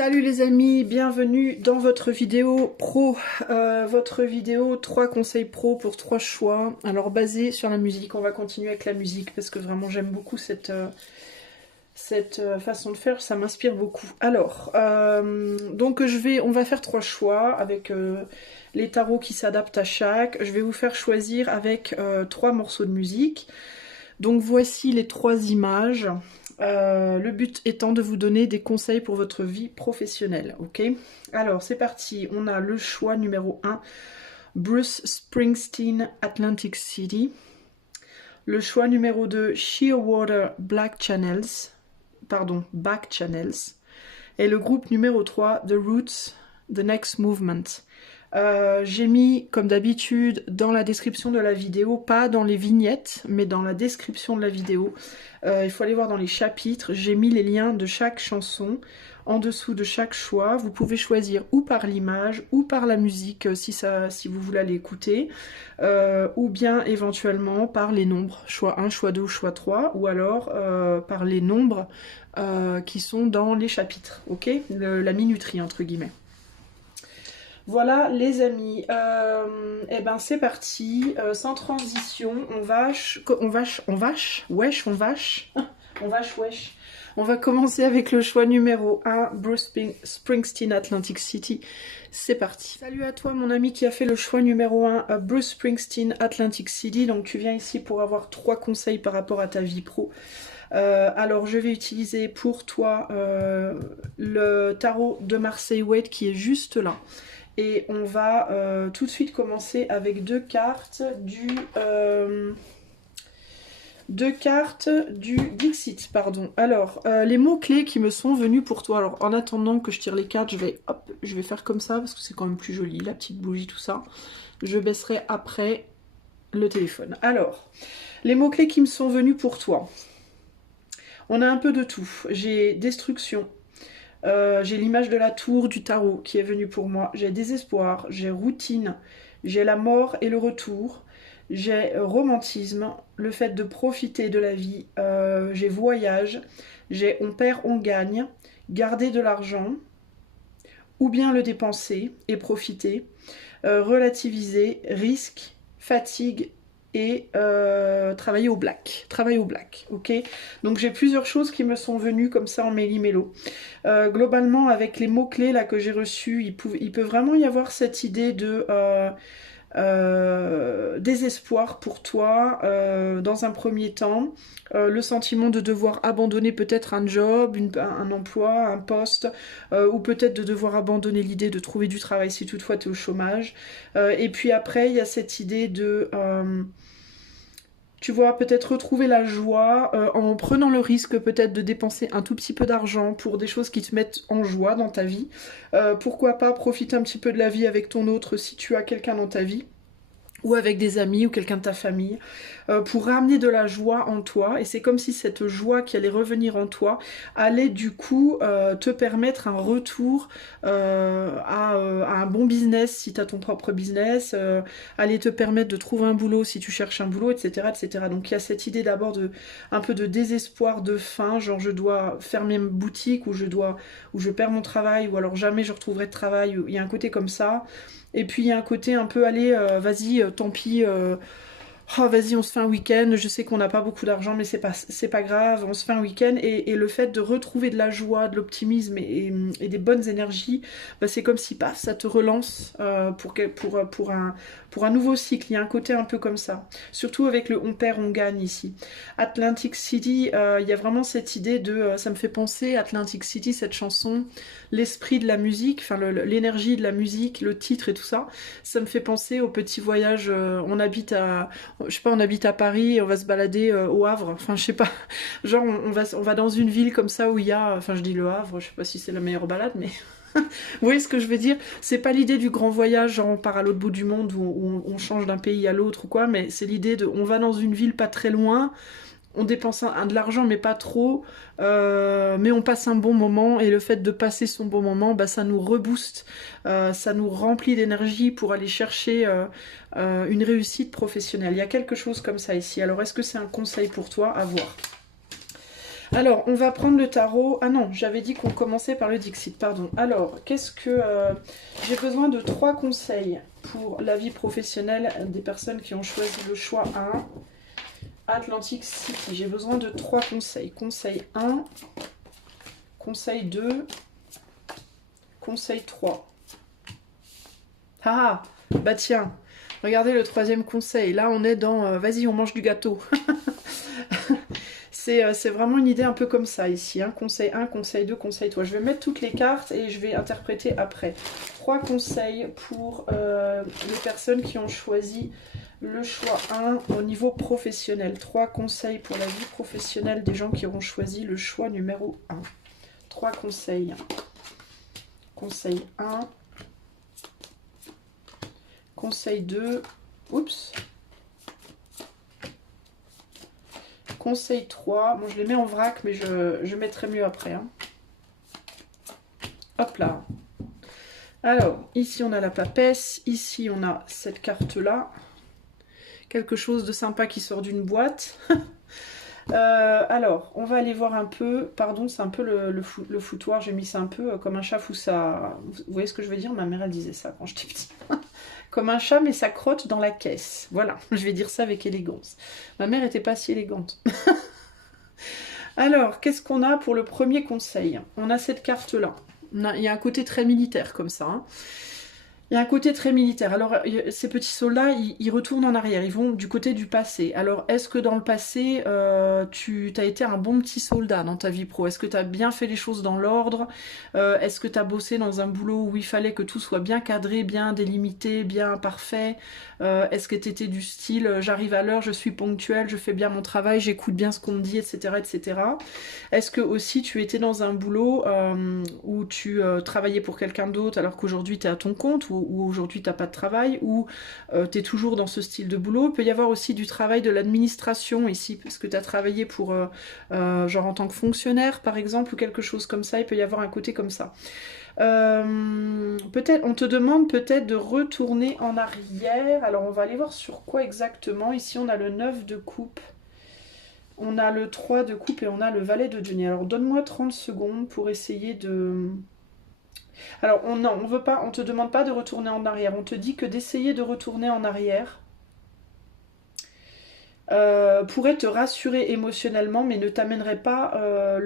Salut les amis, bienvenue dans votre vidéo pro, votre vidéo 3 conseils pro pour 3 choix. Alors basé sur la musique, on va continuer avec la musique parce que vraiment j'aime beaucoup cette façon de faire, ça m'inspire beaucoup. Alors, donc on va faire 3 choix avec les tarots qui s'adaptent à chaque. Je vais vous faire choisir avec 3 morceaux de musique. Donc voici les 3 images. Le but étant de vous donner des conseils pour votre vie professionnelle, ok? Alors c'est parti, on a le choix numéro 1, Bruce Springsteen, Atlantic City. Le choix numéro 2, Shearwater, Back Channels. Et le groupe numéro 3, The Roots, The Next Movement. J'ai mis, comme d'habitude, dans la description de la vidéo, pas dans les vignettes, mais dans la description de la vidéo. Il faut aller voir dans les chapitres, j'ai mis les liens de chaque chanson en dessous de chaque choix. Vous pouvez choisir ou par l'image ou par la musique si vous voulez aller écouter, ou bien éventuellement par les nombres, choix 1, choix 2 ou choix 3, ou alors par les nombres qui sont dans les chapitres, ok? La minuterie entre guillemets. Voilà les amis, et ben c'est parti, sans transition, on va commencer avec le choix numéro 1, Bruce Springsteen, Atlantic City, c'est parti. Salut à toi mon ami qui a fait le choix numéro 1, Bruce Springsteen, Atlantic City, donc tu viens ici pour avoir 3 conseils par rapport à ta vie pro. Alors je vais utiliser pour toi le tarot de Marseille Wade qui est juste là. Et on va tout de suite commencer avec 2 cartes du Dixit, pardon. Alors, les mots-clés qui me sont venus pour toi. Alors, en attendant que je tire les cartes, je vais faire comme ça, parce que c'est quand même plus joli, la petite bougie, tout ça. Je baisserai après le téléphone. Alors, les mots-clés qui me sont venus pour toi. On a un peu de tout. J'ai destruction. J'ai l'image de la tour du tarot qui est venue pour moi. J'ai désespoir, j'ai routine, j'ai la mort et le retour, j'ai romantisme, le fait de profiter de la vie, j'ai voyage, j'ai on perd, on gagne, garder de l'argent, ou bien le dépenser et profiter, relativiser, risque, fatigue, et travailler au black, ok? Donc j'ai plusieurs choses qui me sont venues comme ça en méli-mélo. Globalement, avec les mots-clés là que j'ai reçus, il peut vraiment y avoir cette idée de désespoir pour toi dans un premier temps, le sentiment de devoir abandonner peut-être un job, un emploi, un poste, ou peut-être de devoir abandonner l'idée de trouver du travail si toutefois tu es au chômage. Et puis après, il y a cette idée de... tu vois, peut-être retrouver la joie en prenant le risque peut-être de dépenser un tout petit peu d'argent pour des choses qui te mettent en joie dans ta vie. Pourquoi pas profiter un petit peu de la vie avec ton autre si tu as quelqu'un dans ta vie, ou avec des amis ou quelqu'un de ta famille, pour ramener de la joie en toi. Et c'est comme si cette joie qui allait revenir en toi allait du coup te permettre un retour à un bon business si tu as ton propre business, allait te permettre de trouver un boulot si tu cherches un boulot, etc. etc. Donc il y a cette idée d'abord un peu de désespoir, de faim, genre je dois fermer ma boutique, ou je perds mon travail, ou alors jamais je retrouverai de travail. Il y a un côté comme ça. Et puis il y a un côté un peu, allez, vas-y, tant pis, oh, vas-y, on se fait un week-end, je sais qu'on n'a pas beaucoup d'argent, mais c'est pas grave, on se fait un week-end, et le fait de retrouver de la joie, de l'optimisme et des bonnes énergies, bah, c'est comme si, paf, ça te relance pour un nouveau cycle. Il y a un côté un peu comme ça, surtout avec le on perd, on gagne ici. Atlantic City, il y a vraiment cette idée de, ça me fait penser, Atlantic City, cette chanson, l'esprit de la musique, enfin l'énergie de la musique, le titre et tout ça, ça me fait penser au petit voyage, on habite à Paris et on va se balader au Havre, enfin je sais pas, genre on va dans une ville comme ça où il y a, enfin je dis le Havre, je sais pas si c'est la meilleure balade, mais vous voyez ce que je veux dire? C'est pas l'idée du grand voyage, genre on part à l'autre bout du monde où on change d'un pays à l'autre ou quoi, mais c'est l'idée de on va dans une ville pas très loin, on dépense de l'argent mais pas trop, mais on passe un bon moment, et le fait de passer son bon moment, bah, ça nous rebooste, ça nous remplit d'énergie pour aller chercher une réussite professionnelle. Il y a quelque chose comme ça ici. Alors est-ce que c'est un conseil pour toi? À voir. Alors, on va prendre le tarot. Ah non, j'avais dit qu'on commençait par le Dixit, pardon. Alors, qu'est-ce que... j'ai besoin de 3 conseils pour la vie professionnelle des personnes qui ont choisi le choix 1. Atlantic City. J'ai besoin de 3 conseils. Conseil 1, conseil 2, conseil 3. Ah, bah tiens, regardez le 3e conseil. Là, on est dans... vas-y, on mange du gâteau. C'est vraiment une idée un peu comme ça ici. Hein. Conseil 1, conseil 2, conseil 3. Je vais mettre toutes les cartes et je vais interpréter après. 3 conseils pour les personnes qui ont choisi le choix 1 au niveau professionnel. 3 conseils pour la vie professionnelle des gens qui auront choisi le choix numéro 1. 3 conseils. Conseil 1. Conseil 2. Oups. Conseil 3. Bon, je les mets en vrac, mais je mettrai mieux après. Hein. Hop là. Alors, ici, on a la papesse. Ici, on a cette carte-là. Quelque chose de sympa qui sort d'une boîte. Alors, on va aller voir un peu. Pardon, c'est un peu le foutoir. J'ai mis ça un peu comme un chat fout ça. Vous voyez ce que je veux dire? Ma mère, elle disait ça quand j'étais petite. Comme un chat, mais ça crotte dans la caisse. Voilà, je vais dire ça avec élégance. Ma mère n'était pas si élégante. Alors, qu'est-ce qu'on a pour le premier conseil? On a cette carte-là. Il y a un côté très militaire comme ça. Hein. Il y a un côté très militaire. Alors, ces petits soldats, ils retournent en arrière. Ils vont du côté du passé. Alors, est-ce que dans le passé, tu as été un bon petit soldat dans ta vie pro? Est-ce que tu as bien fait les choses dans l'ordre? Est-ce que tu as bossé dans un boulot où il fallait que tout soit bien cadré, bien délimité, bien parfait? Est-ce que tu étais du style, j'arrive à l'heure, je suis ponctuel, je fais bien mon travail, j'écoute bien ce qu'on me dit, etc. etc. Est-ce que aussi tu étais dans un boulot où tu travaillais pour quelqu'un d'autre alors qu'aujourd'hui tu es à ton compte, ou aujourd'hui tu n'as pas de travail, ou tu es toujours dans ce style de boulot? Il peut y avoir aussi du travail de l'administration ici, parce que tu as travaillé pour genre en tant que fonctionnaire par exemple, ou quelque chose comme ça. Il peut y avoir un côté comme ça. Peut-être, on te demande peut-être de retourner en arrière. Alors on va aller voir sur quoi exactement. Ici on a le 9 de coupe. On a le 3 de coupe et on a le valet de denier. Alors donne-moi 30 secondes pour essayer de... Alors non, on veut pas, on te demande pas de retourner en arrière. On te dit que d'essayer de retourner en arrière pourrait te rassurer émotionnellement, mais ne t'amènerait pas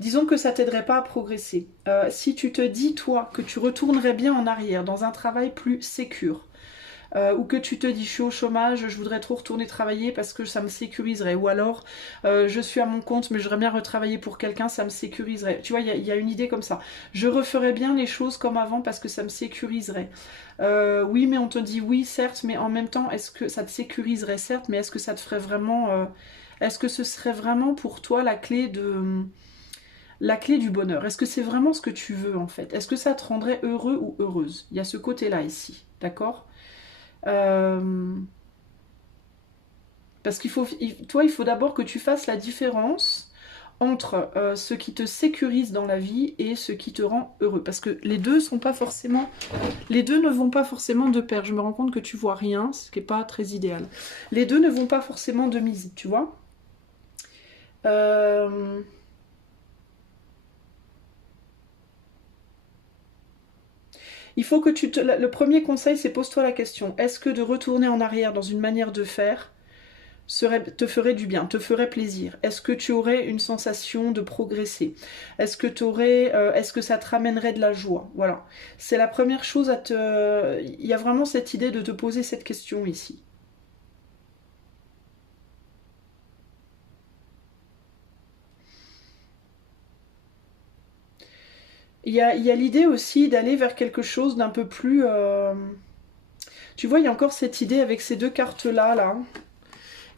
disons que ça t'aiderait pas à progresser. Si tu te dis, toi, que tu retournerais bien en arrière dans un travail plus sécure, ou que tu te dis je suis au chômage, je voudrais trop retourner travailler parce que ça me sécuriserait, ou alors je suis à mon compte mais j'aimerais bien retravailler pour quelqu'un, ça me sécuriserait. Tu vois, il y a une idée comme ça. Je referais bien les choses comme avant parce que ça me sécuriserait. Oui, mais on te dit oui, certes, mais en même temps, est-ce que ça te sécuriserait, certes, mais est-ce que ça te ferait vraiment... est-ce que ce serait vraiment pour toi la clé de... La clé du bonheur? Est-ce que c'est vraiment ce que tu veux en fait? Est-ce que ça te rendrait heureux ou heureuse? Il y a ce côté-là ici, d'accord? Parce qu'il faut, toi, il faut d'abord que tu fasses la différence entre ce qui te sécurise dans la vie et ce qui te rend heureux. Parce que les deux sont pas forcément, les deux ne vont pas forcément de pair. Je me rends compte que tu vois rien, ce qui n'est pas très idéal. Les deux ne vont pas forcément de mise, tu vois. Il faut que tu te... Le premier conseil, c'est pose-toi la question. Est-ce que de retourner en arrière dans une manière de faire te ferait du bien, te ferait plaisir? Est-ce que tu aurais une sensation de progresser? Est-ce que est-ce que ça te ramènerait de la joie? Voilà. C'est la première chose à te... Il y a vraiment cette idée de te poser cette question ici. Il y a l'idée aussi d'aller vers quelque chose d'un peu plus... Tu vois, il y a encore cette idée avec ces deux cartes-là, là.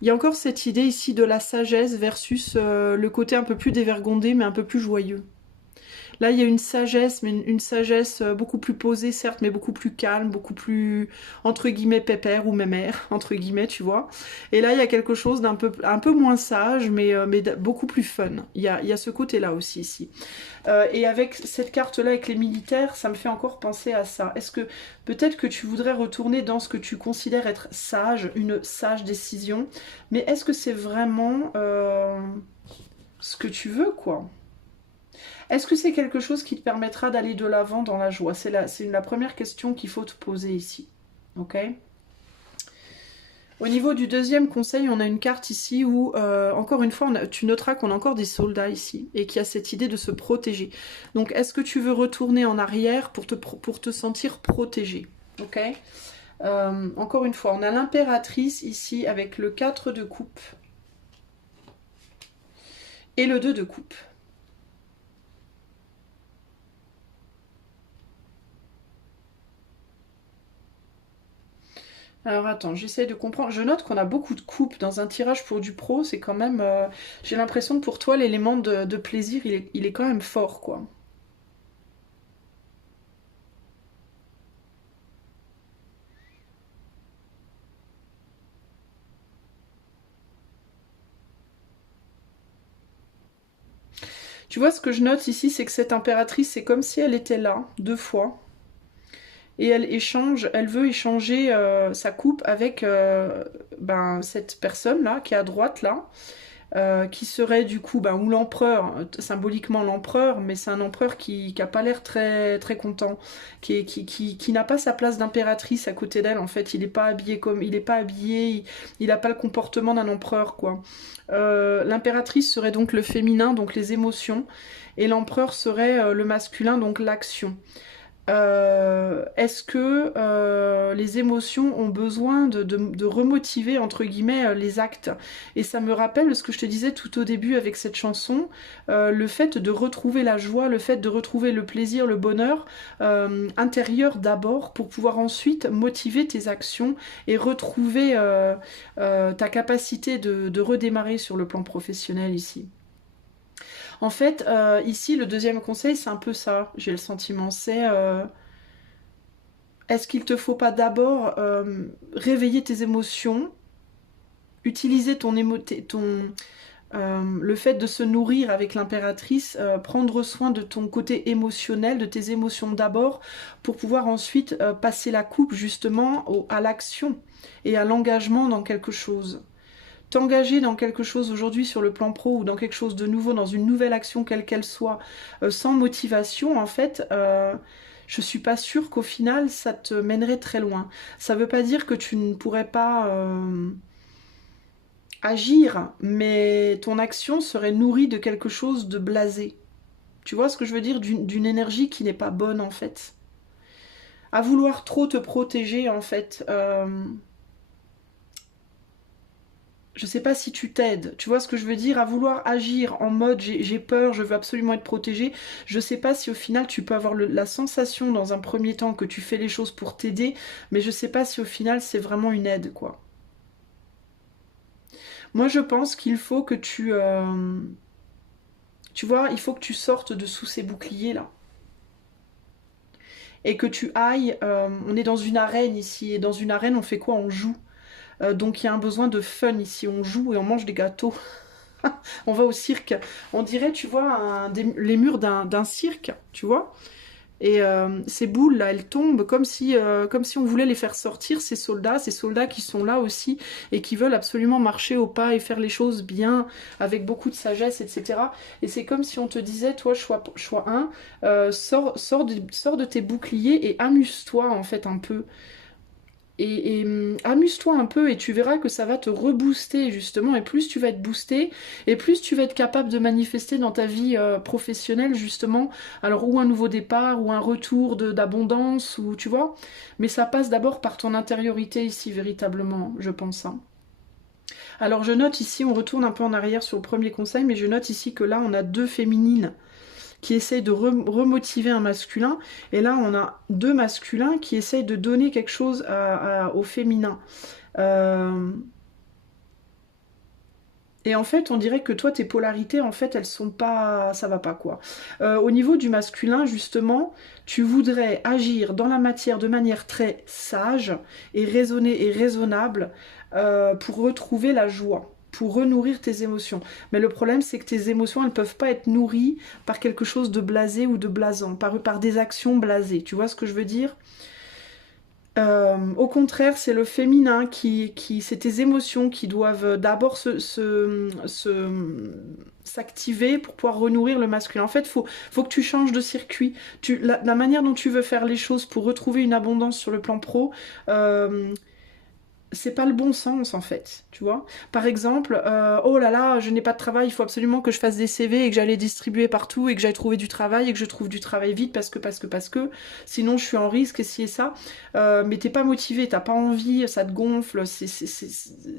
Il y a encore cette idée ici de la sagesse versus le côté un peu plus dévergondé, mais un peu plus joyeux. Là, il y a une sagesse, mais une sagesse beaucoup plus posée, certes, mais beaucoup plus calme, beaucoup plus, entre guillemets, pépère ou mémère, entre guillemets, tu vois. Et là, il y a quelque chose un peu moins sage, mais beaucoup plus fun. Il y a ce côté-là aussi, ici. Et avec cette carte-là, avec les militaires, ça me fait encore penser à ça. Est-ce que peut-être que tu voudrais retourner dans ce que tu considères être sage, une sage décision, mais est-ce que c'est vraiment ce que tu veux, quoi? Est-ce que c'est quelque chose qui te permettra d'aller de l'avant dans la joie? C'est la première question qu'il faut te poser ici. Ok? Au niveau du deuxième conseil, on a une carte ici où, encore une fois, tu noteras qu'on a encore des soldats ici et qu'il y a cette idée de se protéger. Donc, est-ce que tu veux retourner en arrière pour te sentir protégé? Ok? Encore une fois, on a l'impératrice ici avec le 4 de coupe et le 2 de coupe. Alors attends, j'essaie de comprendre. Je note qu'on a beaucoup de coupes dans un tirage pour du pro. C'est quand même... j'ai l'impression que pour toi, l'élément de plaisir, il est quand même fort, quoi. Tu vois, ce que je note ici, c'est que cette impératrice, c'est comme si elle était là, deux fois. Et elle veut échanger sa coupe avec cette personne-là, qui est à droite, là. Qui serait du coup ou l'empereur, symboliquement l'empereur, mais c'est un empereur qui n'a pas l'air très, très content, qui n'a pas sa place d'impératrice à côté d'elle, en fait, il n'est pas habillé il est pas habillé, il n'a pas le comportement d'un empereur, quoi. L'impératrice serait donc le féminin, donc les émotions, et l'empereur serait le masculin, donc l'action. Est-ce que les émotions ont besoin de remotiver, entre guillemets, les actes? Et ça me rappelle ce que je te disais tout au début avec cette chanson, le fait de retrouver la joie, le fait de retrouver le plaisir, le bonheur intérieur d'abord, pour pouvoir ensuite motiver tes actions et retrouver ta capacité de redémarrer sur le plan professionnel ici. En fait, ici, le deuxième conseil, c'est un peu ça, j'ai le sentiment. C'est est-ce qu'il te faut pas d'abord réveiller tes émotions, utiliser le fait de se nourrir avec l'impératrice, prendre soin de ton côté émotionnel, de tes émotions d'abord, pour pouvoir ensuite passer la coupe justement à l'action et à l'engagement dans quelque chose. T'engager dans quelque chose aujourd'hui sur le plan pro ou dans quelque chose de nouveau, dans une nouvelle action quelle qu'elle soit, sans motivation, en fait, je suis pas sûre qu'au final ça te mènerait très loin. Ça veut pas dire que tu ne pourrais pas agir, mais ton action serait nourrie de quelque chose de blasé. Tu vois ce que je veux dire? D'une énergie qui n'est pas bonne, en fait. À vouloir trop te protéger, en fait. Je sais pas si tu t'aides, tu vois ce que je veux dire, à vouloir agir en mode j'ai peur, je veux absolument être protégée. Je sais pas si au final tu peux avoir la sensation dans un premier temps que tu fais les choses pour t'aider, mais je sais pas si au final c'est vraiment une aide, quoi. Moi je pense qu'il faut que tu vois, il faut que tu sortes de sous ces boucliers là. Et que tu ailles, on est dans une arène ici, et dans une arène on fait quoi? On joue. Donc il y a un besoin de fun ici, on joue et on mange des gâteaux. On va au cirque. On dirait, tu vois, les murs d'un cirque, tu vois. Et ces boules là, elles tombent comme si on voulait les faire sortir, ces soldats qui sont là aussi et qui veulent absolument marcher au pas et faire les choses bien, avec beaucoup de sagesse, etc. Et c'est comme si on te disait, toi, choix 1, sors de tes boucliers et amuse-toi en fait un peu. Et amuse-toi un peu et tu verras que ça va te rebooster justement. Et plus tu vas être boosté, et plus tu vas être capable de manifester dans ta vie professionnelle justement. Alors ou un nouveau départ, ou un retour d'abondance, ou tu vois. Mais ça passe d'abord par ton intériorité ici véritablement, je pense, hein. Alors je note ici, on retourne un peu en arrière sur le premier conseil, mais je note ici que là on a deux féminines qui essayent de remotiver un masculin. Et là, on a deux masculins qui essayent de donner quelque chose au féminin. Et en fait, on dirait que toi, tes polarités, en fait, elles sont pas... ça va pas, quoi. Au niveau du masculin, justement, tu voudrais agir dans la matière de manière très sage et raisonnée et raisonnable pour retrouver la joie, pour renourrir tes émotions. Mais le problème, c'est que tes émotions, elles peuvent pas être nourries par quelque chose de blasé ou de blasant, par des actions blasées. Tu vois ce que je veux dire? Au contraire, c'est le féminin c'est tes émotions qui doivent d'abord s'activer pour pouvoir renourrir le masculin. En fait, faut que tu changes de circuit. La manière dont tu veux faire les choses pour retrouver une abondance sur le plan pro, euh, c'est pas le bon sens en fait, tu vois. Par exemple, oh là là, je n'ai pas de travail, il faut absolument que je fasse des CV et que j'aille les distribuer partout et que j'aille trouver du travail et que je trouve du travail vite parce que, sinon je suis en risque et ci et ça. Mais t'es pas motivé, t'as pas envie, ça te gonfle,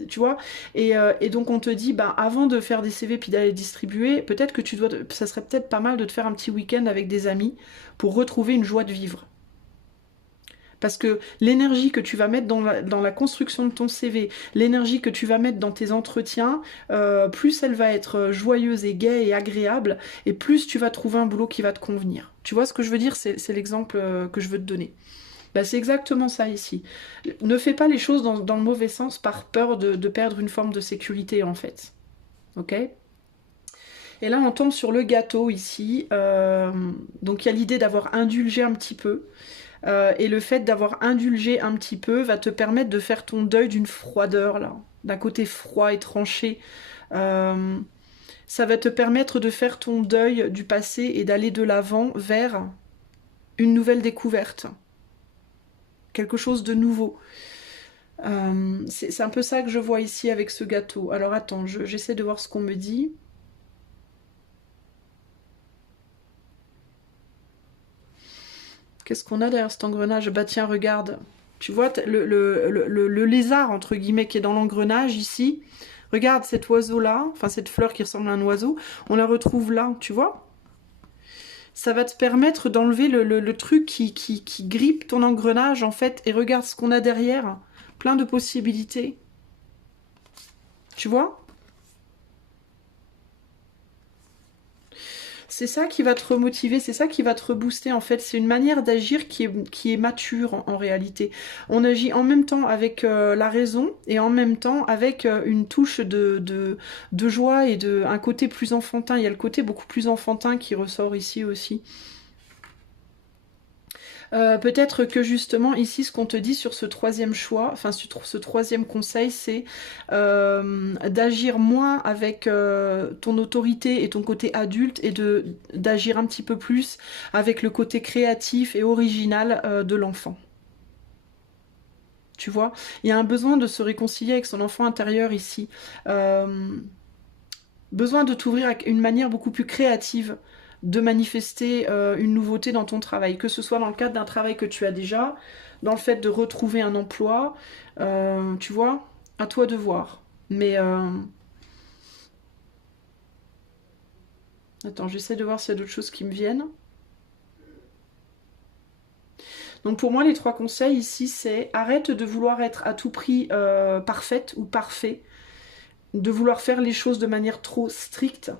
tu vois. Et donc on te dit, bah avant de faire des CV puis d'aller les distribuer, peut-être que ça serait peut-être pas mal de te faire un petit week-end avec des amis pour retrouver une joie de vivre. Parce que l'énergie que tu vas mettre dans la construction de ton CV, l'énergie que tu vas mettre dans tes entretiens, plus elle va être joyeuse et gaie et agréable, et plus tu vas trouver un boulot qui va te convenir. Tu vois ce que je veux dire? C'est l'exemple que je veux te donner. Bah, c'est exactement ça ici. Ne fais pas les choses dans le mauvais sens par peur de perdre une forme de sécurité en fait. Ok? Et là, on tombe sur le gâteau ici. Donc il y a l'idée d'avoir indulgé un petit peu. Et le fait d'avoir indulgé un petit peu va te permettre de faire ton deuil d'une froideur, là, d'un côté froid et tranché. Euh, Ça va te permettre de faire ton deuil du passé et d'aller de l'avant vers une nouvelle découverte, quelque chose de nouveau. C'est un peu ça que je vois ici avec ce gâteau. Alors attends, j'essaie de voir ce qu'on me dit. Qu'est-ce qu'on a derrière cet engrenage? Bah tiens, regarde. Tu vois, le lézard, entre guillemets, qui est dans l'engrenage ici. Regarde cet oiseau-là, enfin cette fleur qui ressemble à un oiseau. On la retrouve là, tu vois? Ça va te permettre d'enlever le truc qui grippe ton engrenage, en fait. Et regarde ce qu'on a derrière. Plein de possibilités. Tu vois? C'est ça qui va te remotiver, c'est ça qui va te rebooster en fait. C'est une manière d'agir qui est mature en réalité. On agit en même temps avec la raison et en même temps avec une touche de joie et un côté plus enfantin. Il y a le côté beaucoup plus enfantin qui ressort ici aussi. Peut-être que justement ici ce qu'on te dit sur ce troisième choix, enfin sur ce troisième conseil, c'est d'agir moins avec ton autorité et ton côté adulte et d'agir un petit peu plus avec le côté créatif et original de l'enfant. Tu vois, il y a un besoin de se réconcilier avec son enfant intérieur ici. Euh, Besoin de t'ouvrir à une manière beaucoup plus créative de manifester une nouveauté dans ton travail, que ce soit dans le cadre d'un travail que tu as déjà, dans le fait de retrouver un emploi, tu vois, à toi de voir. Mais attends, j'essaie de voir s'il y a d'autres choses qui me viennent. Donc pour moi, les trois conseils ici, c'est arrête de vouloir être à tout prix parfaite ou parfait, de vouloir faire les choses de manière trop stricte,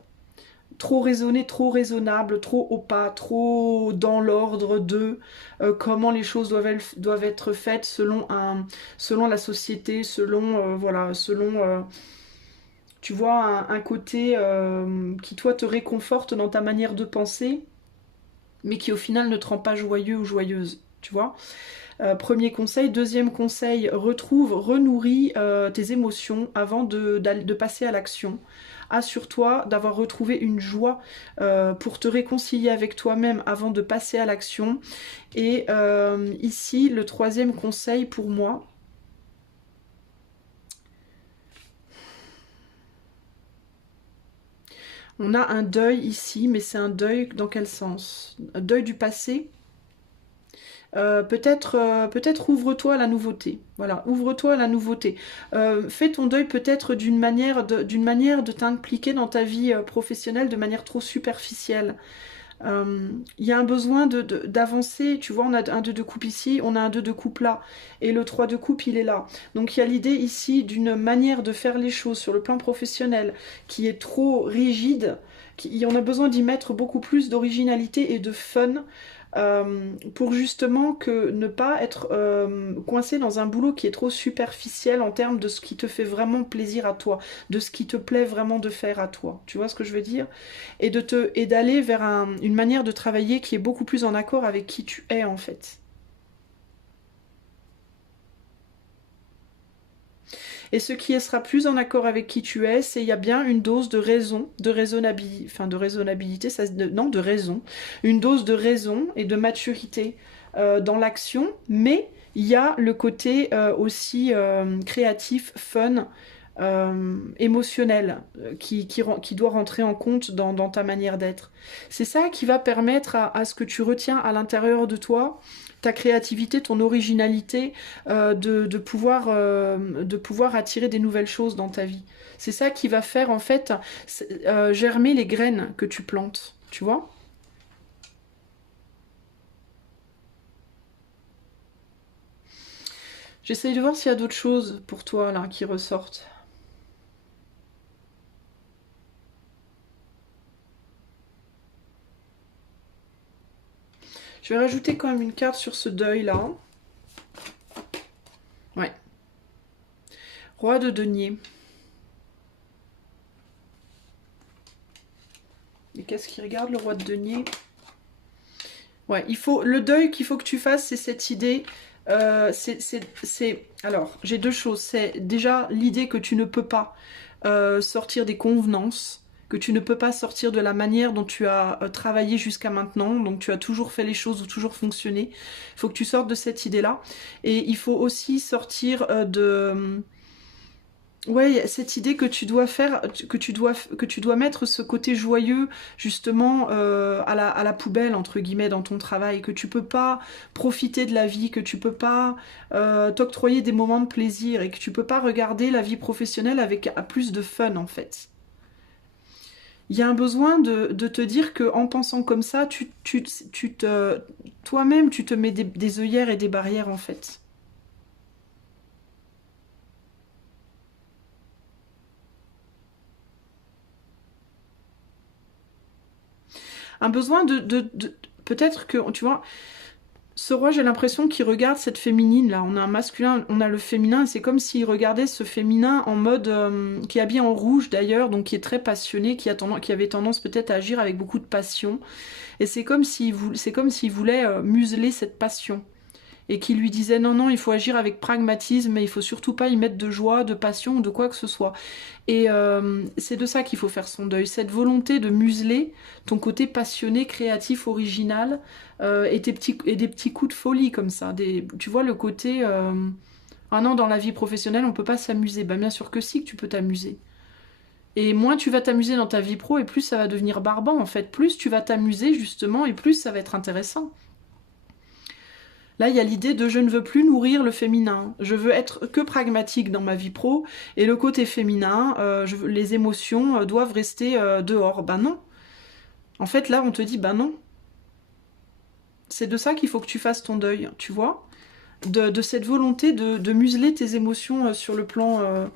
trop raisonné, trop raisonnable, trop opaque, trop dans l'ordre de comment les choses doivent être faites selon la société, voilà, selon tu vois, un côté qui toi te réconforte dans ta manière de penser, mais qui au final ne te rend pas joyeux ou joyeuse, tu vois. Premier conseil. Deuxième conseil, renourris tes émotions avant de passer à l'action. Assure-toi d'avoir retrouvé une joie pour te réconcilier avec toi-même avant de passer à l'action. Et ici, le troisième conseil pour moi, on a un deuil ici, mais c'est un deuil dans quel sens? Un deuil du passé. Peut-être ouvre-toi à la nouveauté. Voilà, ouvre-toi à la nouveauté. Fais ton deuil peut-être d'une manière de t'impliquer dans ta vie professionnelle de manière trop superficielle. Il y a un besoin d'avancer. Tu vois, on a un 2 de coupe ici, on a un 2 de coupe là. Et le 3 de coupe, il est là. Donc il y a l'idée ici d'une manière de faire les choses sur le plan professionnel qui est trop rigide. On a besoin d'y mettre beaucoup plus d'originalité et de fun pour justement ne pas être coincé dans un boulot qui est trop superficiel en termes de ce qui te fait vraiment plaisir à toi, de ce qui te plaît vraiment de faire à toi. Tu vois ce que je veux dire? Et d'aller vers une manière de travailler qui est beaucoup plus en accord avec qui tu es en fait. Et ce qui sera plus en accord avec qui tu es, c'est il y a bien une dose de raison, de raisonnabilité, enfin de raisonnabilité, non, de raison, une dose de raison et de maturité dans l'action, mais il y a le côté aussi créatif, fun, émotionnel, qui doit rentrer en compte dans ta manière d'être. C'est ça qui va permettre à ce que tu retiens à l'intérieur de toi ta créativité, ton originalité, de pouvoir attirer des nouvelles choses dans ta vie. C'est ça qui va faire en fait germer les graines que tu plantes, tu vois? J'essaye de voir s'il y a d'autres choses pour toi là qui ressortent. Je vais rajouter quand même une carte sur ce deuil là. Ouais. Roi de denier. Et qu'est-ce qu'il regarde le roi de denier? Ouais, le deuil qu'il faut que tu fasses, c'est cette idée. Alors, j'ai deux choses. C'est déjà l'idée que tu ne peux pas sortir des convenances, que tu ne peux pas sortir de la manière dont tu as travaillé jusqu'à maintenant, donc tu as toujours fait les choses ou toujours fonctionné. Il faut que tu sortes de cette idée-là. Et il faut aussi sortir de... Ouais, cette idée que tu dois faire, que tu dois mettre ce côté joyeux justement à la poubelle entre guillemets dans ton travail, que tu peux pas profiter de la vie, que tu peux pas t'octroyer des moments de plaisir et que tu peux pas regarder la vie professionnelle avec plus de fun en fait. Il y a un besoin de te dire que en pensant comme ça, toi-même tu te mets des œillères et des barrières en fait. Un besoin peut-être que, tu vois, ce roi, j'ai l'impression qu'il regarde cette féminine là. On a un masculin, on a le féminin. C'est comme s'il regardait ce féminin en mode qui est habillé en rouge d'ailleurs, donc qui est très passionné, qui avait tendance peut-être à agir avec beaucoup de passion. Et c'est comme s'il voulait museler cette passion et qui lui disait non, non, il faut agir avec pragmatisme et il faut surtout pas y mettre de joie, de passion ou de quoi que ce soit. Et c'est de ça qu'il faut faire son deuil, cette volonté de museler ton côté passionné, créatif, original et des petits coups de folie comme ça. Tu vois le côté ah non, dans la vie professionnelle on peut pas s'amuser. Ben bien sûr que si, que tu peux t'amuser. Et moins tu vas t'amuser dans ta vie pro et plus ça va devenir barbant en fait. Plus tu vas t'amuser justement et plus ça va être intéressant. Là, il y a l'idée de je ne veux plus nourrir le féminin. Je veux être que pragmatique dans ma vie pro. Et le côté féminin, les émotions doivent rester dehors. Ben non. En fait, là, on te dit, ben non. C'est de ça qu'il faut que tu fasses ton deuil, tu vois, de cette volonté de museler tes émotions sur le plan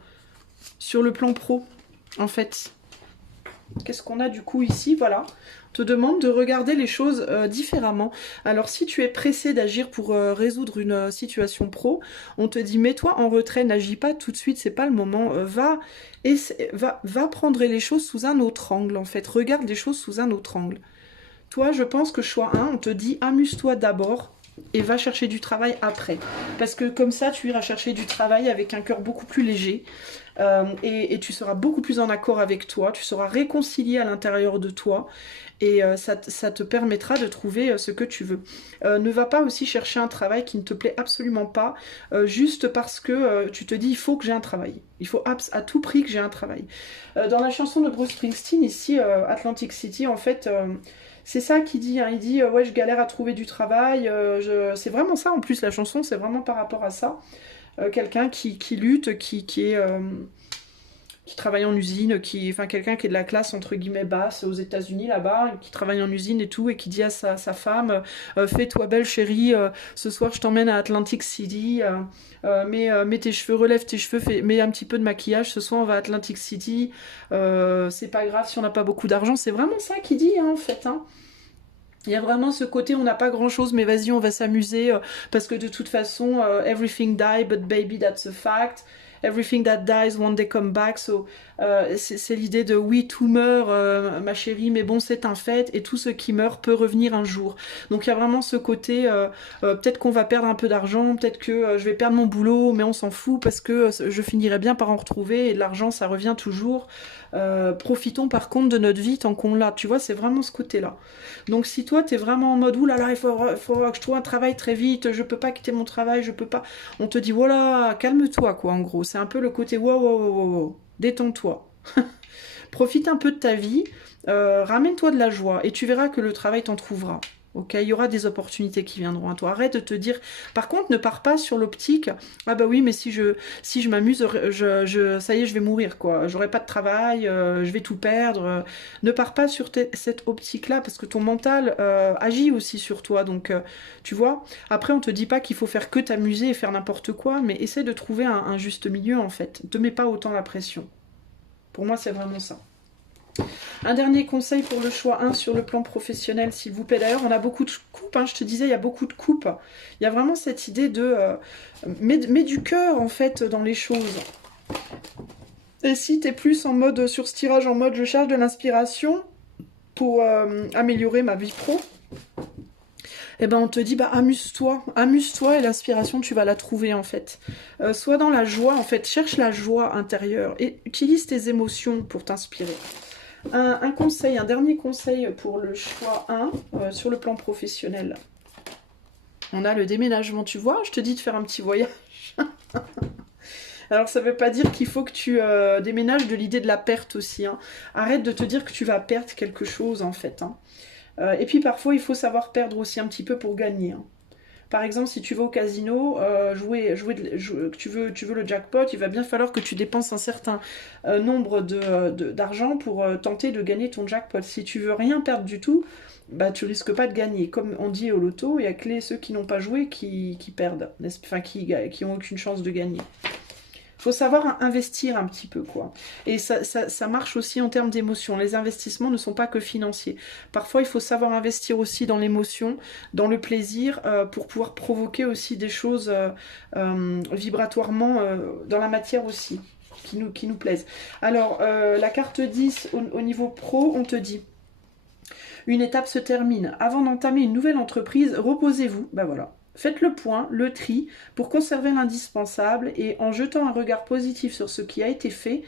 pro, en fait. Qu'est-ce qu'on a du coup ici? Voilà. On te demande de regarder les choses différemment. Alors si tu es pressé d'agir pour résoudre une situation pro, on te dit mets-toi en retrait, n'agis pas tout de suite, c'est pas le moment. Va prendre les choses sous un autre angle en fait. Regarde les choses sous un autre angle. Toi, je pense que choix 1, on te dit amuse-toi d'abord et va chercher du travail après. Parce que comme ça, tu iras chercher du travail avec un cœur beaucoup plus léger et tu seras beaucoup plus en accord avec toi, tu seras réconcilié à l'intérieur de toi et ça te permettra de trouver ce que tu veux. Ne va pas aussi chercher un travail qui ne te plaît absolument pas juste parce que tu te dis il faut que j'ai un travail. Il faut à tout prix que j'ai un travail. Dans la chanson de Bruce Springsteen, ici, Atlantic City, en fait... c'est ça qu'il dit, hein. Il dit ouais je galère à trouver du travail, c'est vraiment ça en plus la chanson, c'est vraiment par rapport à ça. Quelqu'un qui lutte, qui est qui travaille en usine, enfin quelqu'un qui est de la classe entre guillemets basse aux États-Unis là-bas, qui travaille en usine et tout, et qui dit à sa femme, fais-toi belle chérie, ce soir je t'emmène à Atlantic City, mets tes cheveux, relève tes cheveux, mets un petit peu de maquillage, ce soir on va à Atlantic City, c'est pas grave si on n'a pas beaucoup d'argent, c'est vraiment ça qu'il dit hein, en fait. Hein. Il y a vraiment ce côté, on n'a pas grand-chose, mais vas-y, on va s'amuser, parce que de toute façon, everything die, but baby, that's a fact. Everything that dies, one day come back. So, c'est l'idée de oui, tout meurt, ma chérie, mais bon, c'est un fait, et tout ce qui meurt peut revenir un jour. Donc il y a vraiment ce côté, peut-être qu'on va perdre un peu d'argent, peut-être que je vais perdre mon boulot, mais on s'en fout, parce que je finirai bien par en retrouver, et de l'argent, ça revient toujours. Profitons par contre de notre vie tant qu'on l'a, tu vois, c'est vraiment ce côté-là. Donc si toi t'es vraiment en mode oulala, il faut que je trouve un travail très vite, je peux pas quitter mon travail, je peux pas, on te dit voilà, calme-toi quoi en gros, c'est un peu le côté wow, wow, wow, wow, wow. Détends-toi, profite un peu de ta vie, ramène-toi de la joie et tu verras que le travail t'en trouvera. Ok, il y aura des opportunités qui viendront à toi. Arrête de te dire. Par contre, ne pars pas sur l'optique. Ah bah oui, mais si je m'amuse, ça y est, je vais mourir quoi. J'aurai pas de travail, je vais tout perdre. Ne pars pas sur cette optique-là parce que ton mental agit aussi sur toi. Donc, tu vois. Après, on te dit pas qu'il faut faire que t'amuser et faire n'importe quoi, mais essaie de trouver un juste milieu en fait. Ne te mets pas autant la pression. Pour moi, c'est vraiment ça. Un dernier conseil pour le choix 1 sur le plan professionnel, s'il vous plaît. D'ailleurs, on a beaucoup de coupes, hein, je te disais, il y a beaucoup de coupes. Il y a vraiment cette idée de... mets du cœur, en fait, dans les choses. Et si tu es plus en mode, sur ce tirage, en mode je cherche de l'inspiration pour améliorer ma vie pro, eh ben on te dit, bah amuse-toi et l'inspiration, tu vas la trouver, en fait. Sois dans la joie, en fait, cherche la joie intérieure et utilise tes émotions pour t'inspirer. Un conseil, un dernier conseil pour le choix 1 sur le plan professionnel. On a le déménagement, tu vois, je te dis de faire un petit voyage. Alors ça veut pas dire qu'il faut que tu déménages de l'idée de la perte aussi. Hein. Arrête de te dire que tu vas perdre quelque chose en fait. Hein. Et puis parfois il faut savoir perdre aussi un petit peu pour gagner. Hein. Par exemple, si tu vas au casino, tu veux le jackpot, il va bien falloir que tu dépenses un certain nombre d'argent pour tenter de gagner ton jackpot. Si tu veux rien perdre du tout, bah tu risques pas de gagner. Comme on dit au loto, il y a que ceux qui n'ont pas joué qui perdent, enfin qui ont aucune chance de gagner. Faut savoir investir un petit peu, quoi. Et ça marche aussi en termes d'émotion. Les investissements ne sont pas que financiers. Parfois, il faut savoir investir aussi dans l'émotion, dans le plaisir, pour pouvoir provoquer aussi des choses vibratoirement dans la matière aussi, qui nous plaisent. Alors, la carte 10, au niveau pro, on te dit... Une étape se termine. Avant d'entamer une nouvelle entreprise, reposez-vous. Ben voilà. Faites le point, le tri, pour conserver l'indispensable et en jetant un regard positif sur ce qui a été fait,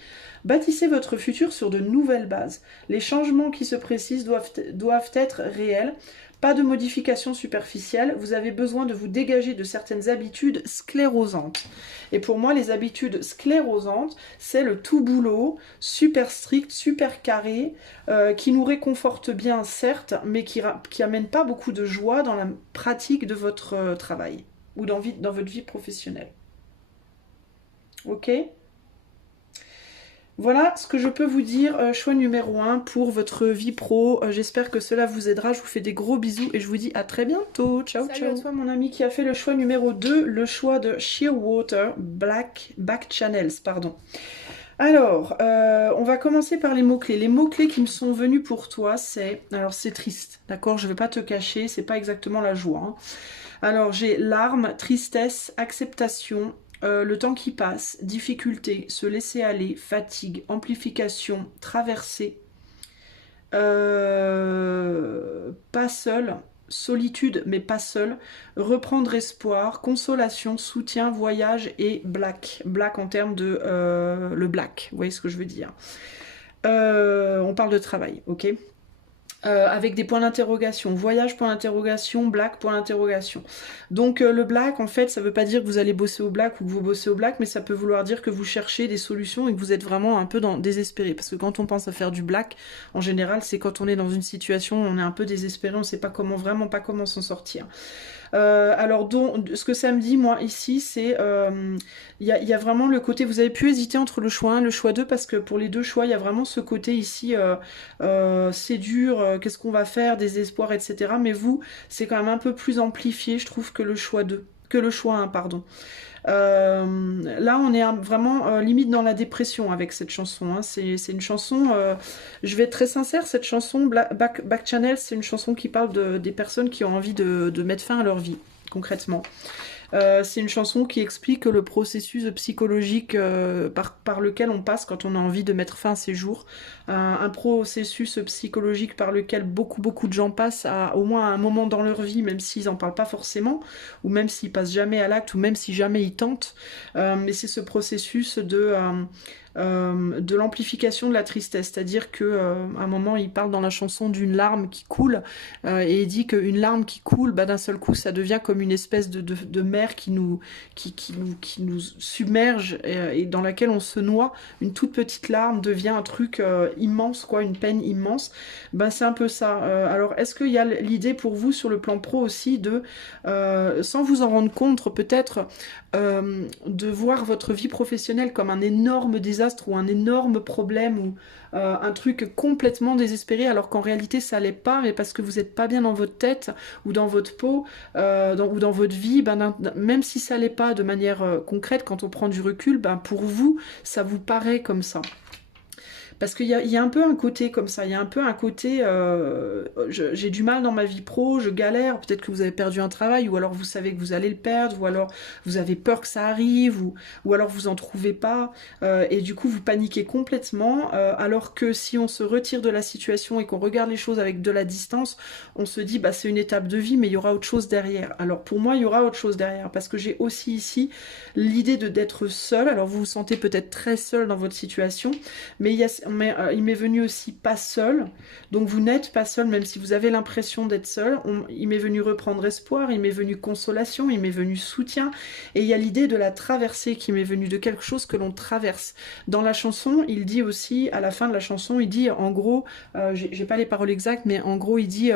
bâtissez votre futur sur de nouvelles bases. Les changements qui se précisent doivent être réels. Pas de modifications superficielles, vous avez besoin de vous dégager de certaines habitudes sclérosantes. Et pour moi, les habitudes sclérosantes, c'est le tout boulot, super strict, super carré, qui nous réconforte bien, certes, mais qui amène pas beaucoup de joie dans la pratique de votre travail ou dans votre vie professionnelle. Ok ? Voilà ce que je peux vous dire, choix numéro 1 pour votre vie pro. J'espère que cela vous aidera. Je vous fais des gros bisous et je vous dis à très bientôt. Ciao, ciao. Salut à toi mon ami qui a fait le choix numéro 2, le choix de Shearwater Back Channels, pardon. Alors, on va commencer par les mots-clés. Les mots-clés qui me sont venus pour toi, c'est... Alors, c'est triste, d'accord? Je ne vais pas te cacher, c'est pas exactement la joie. Hein. Alors, j'ai larmes, tristesse, acceptation... le temps qui passe, difficulté, se laisser aller, fatigue, amplification, traversée, pas seul, solitude mais pas seul, reprendre espoir, consolation, soutien, voyage et black. Black en termes de le black, vous voyez ce que je veux dire. On parle de travail, ok ? avec des points d'interrogation, voyage point d'interrogation, black point d'interrogation. Donc le black, en fait, ça veut pas dire que vous allez bosser au black ou que vous bossez au black, mais ça peut vouloir dire que vous cherchez des solutions et que vous êtes vraiment un peu désespéré. Parce que quand on pense à faire du black, en général, c'est quand on est dans une situation où on est un peu désespéré, on sait pas comment, vraiment pas comment s'en sortir. Alors, ce que ça me dit, moi, ici, c'est... y a vraiment le côté... Vous avez pu hésiter entre le choix 1 et le choix 2, parce que pour les deux choix, il y a vraiment ce côté ici, c'est dur, qu'est-ce qu'on va faire, désespoir, etc. Mais vous, c'est quand même un peu plus amplifié, je trouve, que le choix 2, que le choix 1, pardon. Là, on est vraiment limite dans la dépression avec cette chanson. Hein. C'est une chanson, je vais être très sincère, cette chanson, Back Channel, c'est une chanson qui parle des personnes qui ont envie de mettre fin à leur vie, concrètement. C'est une chanson qui explique le processus psychologique par lequel on passe quand on a envie de mettre fin à ses jours. Un processus psychologique par lequel beaucoup de gens passent au moins à un moment dans leur vie, même s'ils n'en parlent pas forcément, ou même s'ils passent jamais à l'acte, ou même si jamais ils tentent. Mais c'est ce processus de l'amplification de la tristesse, c'est-à-dire que à un moment il parle dans la chanson d'une larme qui coule et il dit qu'une larme qui coule, bah, d'un seul coup ça devient comme une espèce de mer qui nous submerge et dans laquelle on se noie. Une toute petite larme devient un truc immense, quoi, une peine immense. Ben c'est un peu ça. Alors est-ce qu'il y a l'idée pour vous sur le plan pro aussi de, sans vous en rendre compte peut-être, de voir votre vie professionnelle comme un énorme désastre ou un énorme problème ou un truc complètement désespéré alors qu'en réalité ça l'est pas, mais parce que vous n'êtes pas bien dans votre tête ou dans votre peau ou dans votre vie, même si ça l'est pas de manière concrète, quand on prend du recul, pour vous ça vous paraît comme ça. Parce qu'il y a un peu un côté comme ça, il y a un peu un côté, j'ai du mal dans ma vie pro, je galère, peut-être que vous avez perdu un travail, ou alors vous savez que vous allez le perdre, ou alors vous avez peur que ça arrive, ou alors vous en trouvez pas, et du coup vous paniquez complètement, alors que si on se retire de la situation et qu'on regarde les choses avec de la distance, on se dit c'est une étape de vie, mais il y aura autre chose derrière. Alors pour moi il y aura autre chose derrière, parce que j'ai aussi ici l'idée d'être seul. Alors vous vous sentez peut-être très seul dans votre situation, mais il m'est venu aussi pas seul, donc vous n'êtes pas seul, même si vous avez l'impression d'être seul. Il m'est venu reprendre espoir, il m'est venu consolation, il m'est venu soutien, et il y a l'idée de la traversée qui m'est venue, de quelque chose que l'on traverse. Dans la chanson, il dit aussi, à la fin de la chanson, il dit en gros, j'ai pas les paroles exactes, mais en gros il dit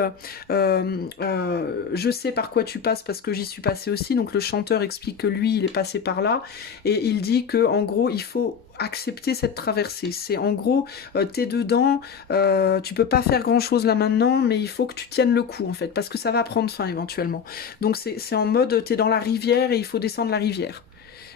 je sais par quoi tu passes parce que j'y suis passé aussi. Donc le chanteur explique que lui il est passé par là, et il dit que en gros il faut accepter cette traversée. C'est en gros, t'es dedans, tu peux pas faire grand chose là maintenant, mais il faut que tu tiennes le coup en fait, parce que ça va prendre fin éventuellement. Donc c'est en mode, t'es dans la rivière et il faut descendre la rivière.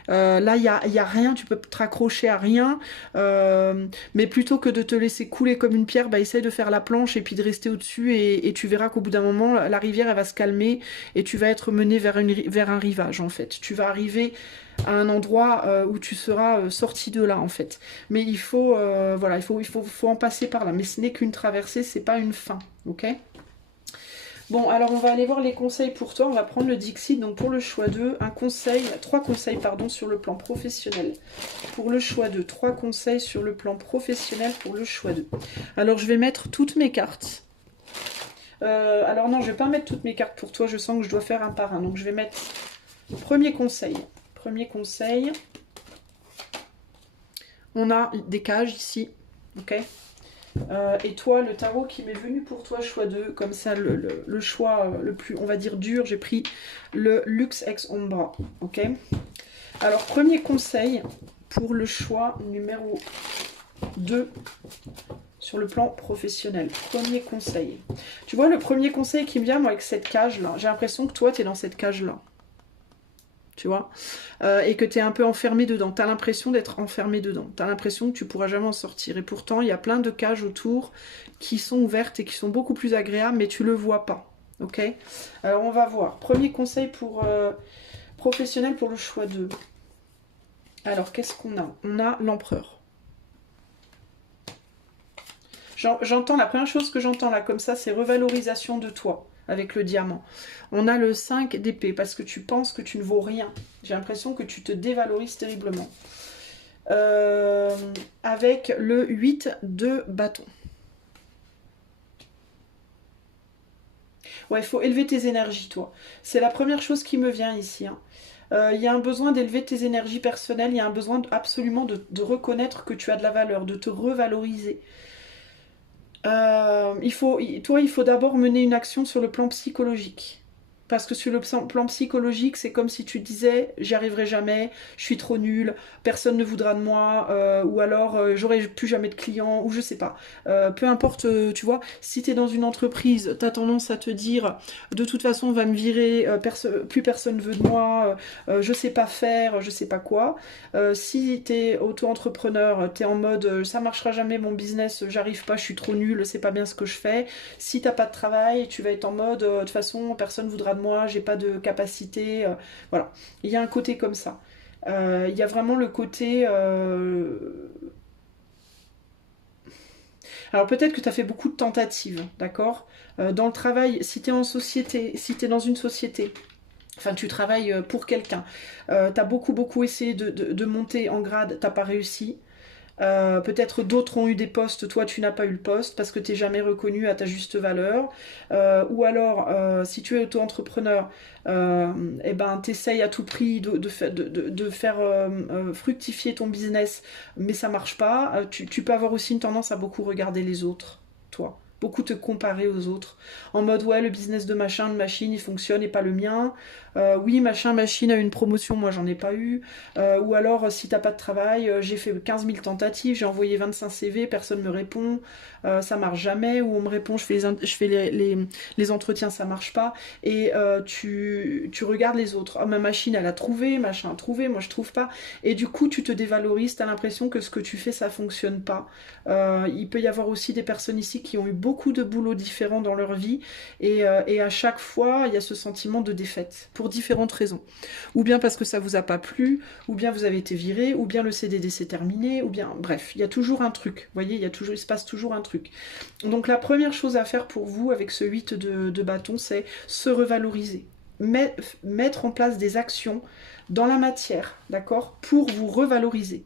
Là, il y a rien, tu peux te raccrocher à rien, mais plutôt que de te laisser couler comme une pierre, essaye de faire la planche et puis de rester au-dessus, et tu verras qu'au bout d'un moment, la rivière, elle va se calmer et tu vas être mené vers un rivage, en fait. Tu vas arriver à un endroit où tu seras sorti de là, en fait. Mais il faut, voilà, faut en passer par là. Mais ce n'est qu'une traversée, c'est pas une fin, ok ? Bon, alors on va aller voir les conseils pour toi. On va prendre le Dixit. Donc pour le choix 2, trois conseils pardon, sur le plan professionnel. Pour le choix 2, 3 conseils sur le plan professionnel pour le choix 2. Alors je vais mettre toutes mes cartes. Alors non, je vais pas mettre toutes mes cartes pour toi. Je sens que je dois faire un par un. Donc je vais mettre le premier conseil. Premier conseil. On a des cages ici. Ok ? Et toi, le tarot qui m'est venu pour toi, choix 2, comme ça, le choix le plus, on va dire, dur, j'ai pris le Lux Ex Ombra, ok ? Alors, premier conseil pour le choix numéro 2 sur le plan professionnel. Premier conseil. Tu vois, le premier conseil qui me vient, moi, avec cette cage-là, j'ai l'impression que toi, tu es dans cette cage-là. Tu vois, et que tu es un peu enfermé dedans, tu as l'impression d'être enfermé dedans, tu as l'impression que tu pourras jamais en sortir, et pourtant il y a plein de cages autour qui sont ouvertes et qui sont beaucoup plus agréables, mais tu le vois pas, ok ? Alors on va voir, premier conseil pour professionnel pour le choix 2. Alors qu'est-ce qu'on a ? On a l'empereur. J'entends, la première chose que j'entends là comme ça, c'est revalorisation de toi avec le diamant. On a le 5 d'épée parce que tu penses que tu ne vaux rien. J'ai l'impression que tu te dévalorises terriblement. Avec le 8 de bâton. Ouais, il faut élever tes énergies, toi. C'est la première chose qui me vient ici, hein. Il y a un besoin d'élever tes énergies personnelles, il y a un besoin absolument de reconnaître que tu as de la valeur, de te revaloriser. Il faut d'abord mener une action sur le plan psychologique. Parce que sur le plan psychologique, c'est comme si tu disais, j'y arriverai jamais, je suis trop nulle, personne ne voudra de moi, ou alors j'aurai plus jamais de clients, ou je sais pas. Peu importe, tu vois, si tu es dans une entreprise, tu as tendance à te dire, de toute façon, on va me virer, plus personne veut de moi, je sais pas faire, je sais pas quoi. Si tu es auto-entrepreneur, tu es en mode, ça marchera jamais mon business, j'arrive pas, je suis trop nulle, c'est pas bien ce que je fais. Si t'as pas de travail, tu vas être en mode, de toute façon, personne voudra de moi, j'ai pas de capacité. Voilà. Il y a un côté comme ça. Il y a vraiment le côté. Alors peut-être que tu as fait beaucoup de tentatives, d'accord. Dans le travail, si tu es en société, si tu es dans une société, enfin tu travailles pour quelqu'un, tu as beaucoup essayé de monter en grade, t'as pas réussi. Peut-être d'autres ont eu des postes, toi tu n'as pas eu le poste parce que tu n'es jamais reconnu à ta juste valeur. Ou alors, si tu es auto-entrepreneur, eh ben, tu essayes à tout prix de faire fructifier ton business, mais ça marche pas. Tu peux avoir aussi une tendance à beaucoup regarder les autres, toi. Beaucoup te comparer aux autres. En mode, ouais, le business de machin, de machine, il fonctionne et pas le mien. Oui, machin, machine a eu une promotion, moi j'en ai pas eu. Ou alors, si t'as pas de travail, j'ai fait 15 000 tentatives, j'ai envoyé 25 CV, personne me répond, ça marche jamais. Ou on me répond, je fais les entretiens, ça marche pas. Et tu regardes les autres. Oh, ma machine, elle a trouvé, machin a trouvé, moi je trouve pas. Et du coup, tu te dévalorises, t'as l'impression que ce que tu fais, ça fonctionne pas. Il peut y avoir aussi des personnes ici qui ont eu beaucoup de boulots différents dans leur vie. Et à chaque fois, il y a ce sentiment de défaite, pour différentes raisons. Ou bien parce que ça vous a pas plu, ou bien vous avez été viré, ou bien le CDD s'est terminé, ou bien... Bref, il y a toujours un truc. Vous voyez, il se passe toujours un truc. Donc la première chose à faire pour vous, avec ce 8 de bâton, c'est se revaloriser. Mettre en place des actions dans la matière, d'accord, pour vous revaloriser.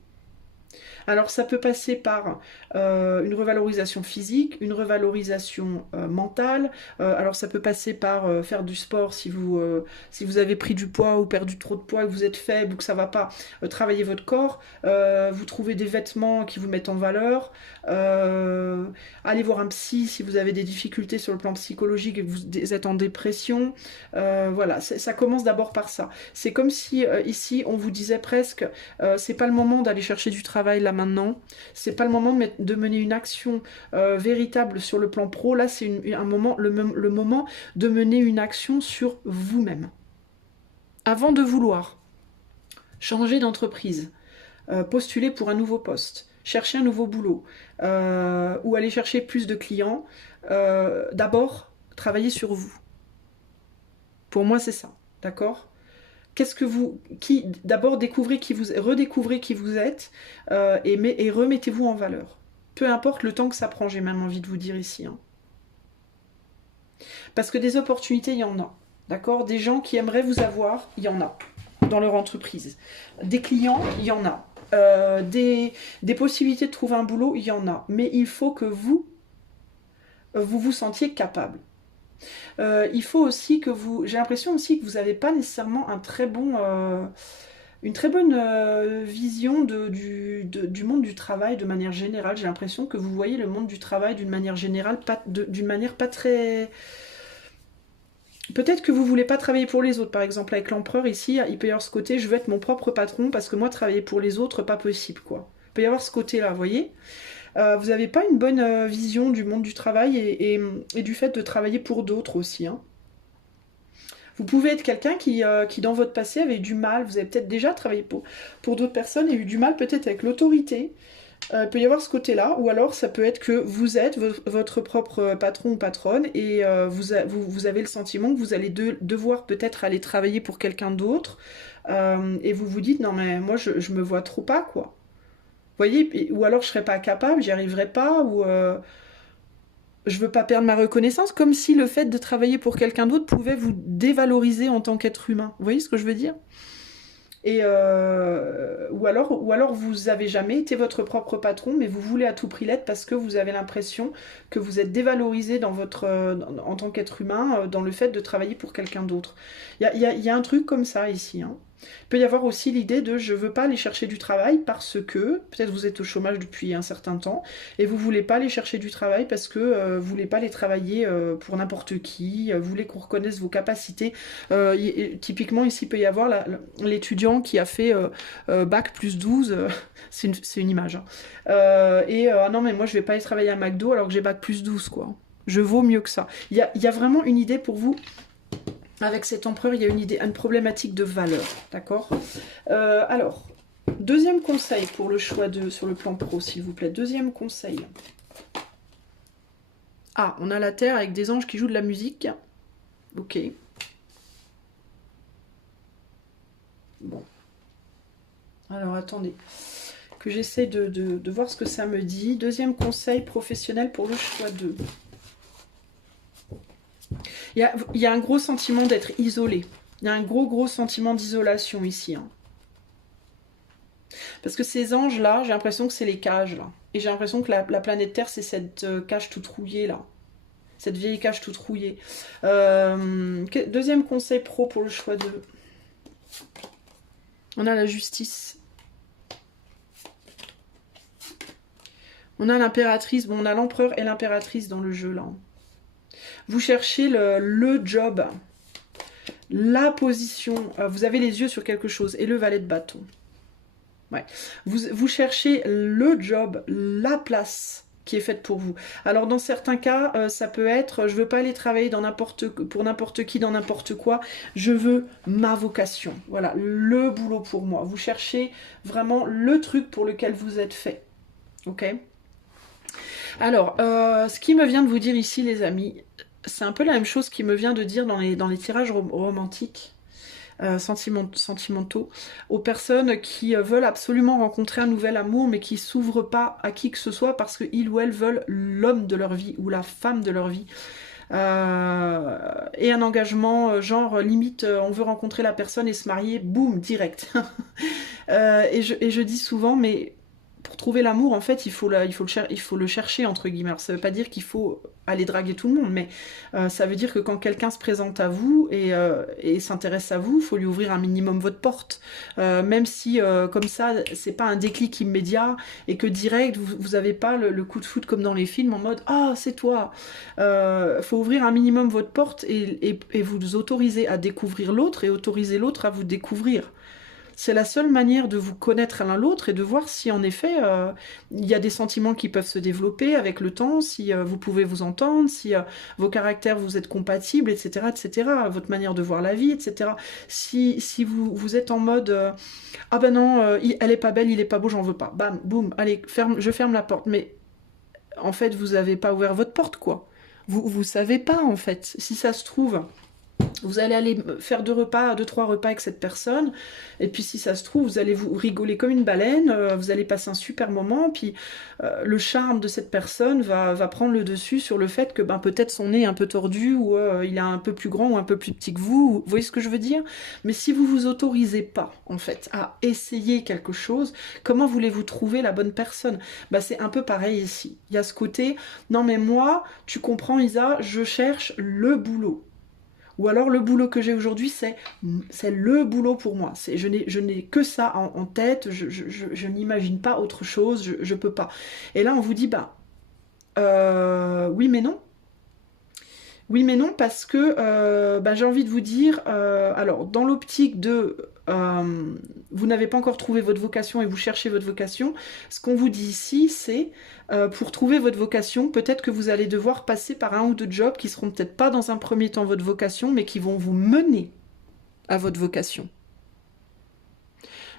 Alors ça peut passer par une revalorisation physique, une revalorisation mentale. Alors ça peut passer par faire du sport si vous avez pris du poids ou perdu trop de poids, que vous êtes faible ou que ça va pas. Travailler votre corps, vous trouvez des vêtements qui vous mettent en valeur. Allez voir un psy si vous avez des difficultés sur le plan psychologique et que vous êtes en dépression. Voilà, ça commence d'abord par ça. C'est comme si ici on vous disait presque c'est pas le moment d'aller chercher du travail là maintenant, c'est pas le moment de mener une action véritable sur le plan pro, là c'est le moment de mener une action sur vous-même. Avant de vouloir changer d'entreprise, postuler pour un nouveau poste, chercher un nouveau boulot, ou aller chercher plus de clients, d'abord travailler sur vous. Pour moi c'est ça, d'accord ? D'abord redécouvrez qui vous êtes et remettez-vous en valeur. Peu importe le temps que ça prend, j'ai même envie de vous dire ici. Hein. Parce que des opportunités, il y en a. D'accord ? Des gens qui aimeraient vous avoir, il y en a dans leur entreprise. Des clients, il y en a. Des possibilités de trouver un boulot, il y en a. Mais il faut que vous vous sentiez capable. Il faut aussi que j'ai l'impression aussi que vous n'avez pas nécessairement une très bonne vision du monde du travail de manière générale. J'ai l'impression que vous voyez le monde du travail d'une manière générale, d'une manière pas très... Peut-être que vous voulez pas travailler pour les autres, par exemple avec l'empereur ici, il peut y avoir ce côté, je veux être mon propre patron parce que moi travailler pour les autres, pas possible quoi. Il peut y avoir ce côté-là, vous voyez ? Vous n'avez pas une bonne vision du monde du travail et du fait de travailler pour d'autres aussi. Hein. Vous pouvez être quelqu'un qui dans votre passé avait eu du mal, vous avez peut-être déjà travaillé pour d'autres personnes et eu du mal peut-être avec l'autorité. Il peut y avoir ce côté-là, ou alors ça peut être que vous êtes votre propre patron ou patronne et vous avez le sentiment que vous allez devoir peut-être aller travailler pour quelqu'un d'autre et vous vous dites non mais moi je me vois trop pas quoi. Vous voyez, ou alors je serais pas capable, j'y arriverais pas, ou je veux pas perdre ma reconnaissance, comme si le fait de travailler pour quelqu'un d'autre pouvait vous dévaloriser en tant qu'être humain. Vous voyez ce que je veux dire ? Ou alors vous avez jamais été votre propre patron, mais vous voulez à tout prix l'être parce que vous avez l'impression que vous êtes dévalorisé dans en tant qu'être humain dans le fait de travailler pour quelqu'un d'autre. Il y a un truc comme ça ici, hein. Il peut y avoir aussi l'idée de je veux pas aller chercher du travail parce que peut-être vous êtes au chômage depuis un certain temps et vous voulez pas aller chercher du travail parce que vous voulez pas aller travailler pour n'importe qui, vous voulez qu'on reconnaisse vos capacités. Typiquement ici il peut y avoir l'étudiant qui a fait bac plus 12, c'est une image. Hein. Ah non mais moi je vais pas aller travailler à McDo alors que j'ai bac plus 12 quoi. Je vaux mieux que ça. Il y a vraiment une idée pour vous. Avec cet empereur, il y a une problématique de valeur, d'accord. Alors, deuxième conseil pour le choix sur le plan pro, s'il vous plaît. Deuxième conseil. Ah, on a la Terre avec des anges qui jouent de la musique. Ok. Bon. Alors, attendez. Que j'essaie de voir ce que ça me dit. Deuxième conseil professionnel pour le choix 2. Il y a un gros sentiment d'être isolé. Il y a un gros sentiment d'isolation ici. Hein. Parce que ces anges-là, j'ai l'impression que c'est les cages, là. Et j'ai l'impression que la planète Terre, c'est cette cage toute rouillée, là. Cette vieille cage toute rouillée. Deuxième conseil pro pour le choix 2. On a la justice. On a l'impératrice. Bon, on a l'empereur et l'impératrice dans le jeu, là. Vous cherchez le job, la position, vous avez les yeux sur quelque chose, et le valet de bâton. Ouais. Vous cherchez le job, la place qui est faite pour vous. Alors dans certains cas, ça peut être, je veux pas aller travailler pour n'importe qui, dans n'importe quoi, je veux ma vocation. Voilà, le boulot pour moi. Vous cherchez vraiment le truc pour lequel vous êtes fait. Ok ? Alors, ce qui me vient de vous dire ici, les amis, c'est un peu la même chose qui me vient de dire dans les tirages romantiques, sentimentaux, aux personnes qui veulent absolument rencontrer un nouvel amour, mais qui s'ouvrent pas à qui que ce soit parce qu'ils ou elles veulent l'homme de leur vie ou la femme de leur vie. Et un engagement, genre limite, on veut rencontrer la personne et se marier, boum, direct. Et je dis souvent, mais pour trouver l'amour, en fait, il faut le chercher, entre guillemets. Alors, ça veut pas dire qu'il faut aller draguer tout le monde, mais ça veut dire que quand quelqu'un se présente à vous et s'intéresse à vous, il faut lui ouvrir un minimum votre porte. Même si, comme ça, c'est pas un déclic immédiat et que direct, vous avez pas le coup de foudre comme dans les films en mode « Ah, c'est toi !» faut ouvrir un minimum votre porte et vous autoriser à découvrir l'autre et autoriser l'autre à vous découvrir. C'est la seule manière de vous connaître l'un l'autre et de voir si en effet il y a des sentiments qui peuvent se développer avec le temps, si vous pouvez vous entendre, si vos caractères vous êtes compatibles, etc., etc., votre manière de voir la vie, etc. Si vous êtes en mode ah ben non, elle est pas belle, il est pas beau, j'en veux pas. Bam, boum, allez, je ferme la porte. Mais en fait, vous avez pas ouvert votre porte, quoi. Vous savez pas, en fait. Si ça se trouve, vous allez aller faire 2-3 repas avec cette personne, et puis si ça se trouve, vous allez vous rigoler comme une baleine, vous allez passer un super moment, puis le charme de cette personne va prendre le dessus sur le fait que peut-être son nez est un peu tordu, ou il est un peu plus grand ou un peu plus petit que vous, vous voyez ce que je veux dire? Mais si vous vous autorisez pas, en fait, à essayer quelque chose, comment voulez-vous trouver la bonne personne? C'est un peu pareil ici. Il y a ce côté, non mais moi, tu comprends Isa, je cherche le boulot. Ou alors le boulot que j'ai aujourd'hui, c'est le boulot pour moi. Je n'ai que ça en tête, je n'imagine pas autre chose, je peux pas. Et là, on vous dit, oui mais non. Oui mais non, parce que j'ai envie de vous dire, alors dans l'optique de vous n'avez pas encore trouvé votre vocation et vous cherchez votre vocation, ce qu'on vous dit ici, c'est pour trouver votre vocation, peut-être que vous allez devoir passer par un ou deux jobs qui seront peut-être pas dans un premier temps votre vocation, mais qui vont vous mener à votre vocation.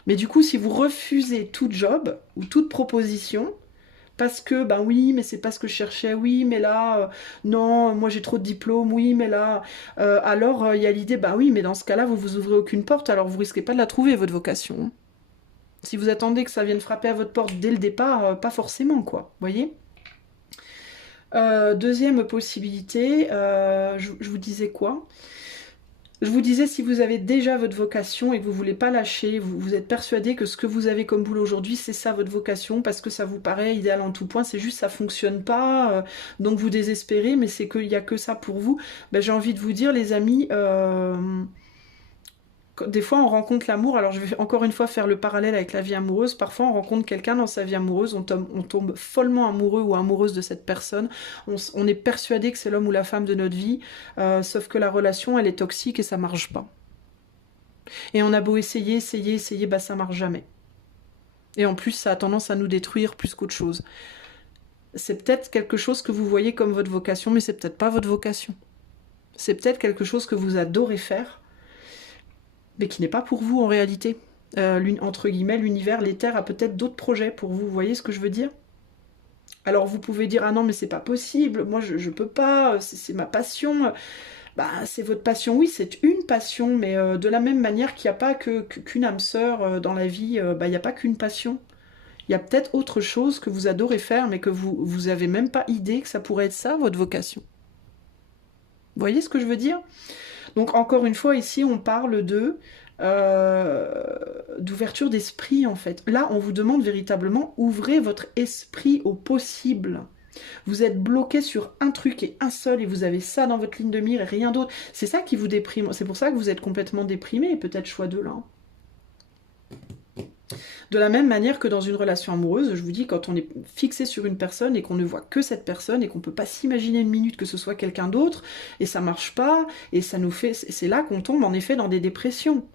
Mais du coup, si vous refusez tout job ou toute proposition, parce que, oui, mais c'est pas ce que je cherchais, oui, mais là, non, moi j'ai trop de diplômes, oui, mais là, alors il y a l'idée, oui, mais dans ce cas-là, vous ouvrez aucune porte, alors vous risquez pas de la trouver, votre vocation. Hein. Si vous attendez que ça vienne frapper à votre porte dès le départ, pas forcément, quoi, voyez. Deuxième possibilité, je vous disais quoi? Je vous disais, si vous avez déjà votre vocation et que vous ne voulez pas lâcher, vous êtes persuadé que ce que vous avez comme boulot aujourd'hui, c'est ça votre vocation, parce que ça vous paraît idéal en tout point, c'est juste ça fonctionne pas, donc vous désespérez, mais c'est qu'il n'y a que ça pour vous. Ben, j'ai envie de vous dire, les amis, des fois on rencontre l'amour, alors je vais encore une fois faire le parallèle avec la vie amoureuse, parfois on rencontre quelqu'un dans sa vie amoureuse, on tombe follement amoureux ou amoureuse de cette personne, on est persuadé que c'est l'homme ou la femme de notre vie, sauf que la relation elle est toxique et ça marche pas. Et on a beau essayer, bah ça marche jamais. Et en plus ça a tendance à nous détruire plus qu'autre chose. C'est peut-être quelque chose que vous voyez comme votre vocation, mais c'est peut-être pas votre vocation. C'est peut-être quelque chose que vous adorez faire, mais qui n'est pas pour vous en réalité. Entre guillemets, l'univers, l'éther a peut-être d'autres projets pour vous, vous voyez ce que je veux dire? Alors vous pouvez dire, ah non mais c'est pas possible, moi je peux pas, c'est ma passion. Bah c'est votre passion, oui c'est une passion, mais de la même manière qu'il n'y a pas qu'une âme sœur dans la vie, bah il n'y a pas qu'une passion. Il y a peut-être autre chose que vous adorez faire, mais que vous avez même pas idée que ça pourrait être ça, votre vocation. Vous voyez ce que je veux dire? Donc encore une fois, ici, on parle d'ouverture d'esprit, en fait. Là, on vous demande véritablement, ouvrez votre esprit au possible. Vous êtes bloqué sur un truc et un seul, et vous avez ça dans votre ligne de mire et rien d'autre. C'est ça qui vous déprime. C'est pour ça que vous êtes complètement déprimé, peut-être choix de là. De la même manière que dans une relation amoureuse, je vous dis, quand on est fixé sur une personne et qu'on ne voit que cette personne et qu'on ne peut pas s'imaginer une minute que ce soit quelqu'un d'autre, et ça marche pas, et ça nous fait... C'est là qu'on tombe en effet dans des dépressions.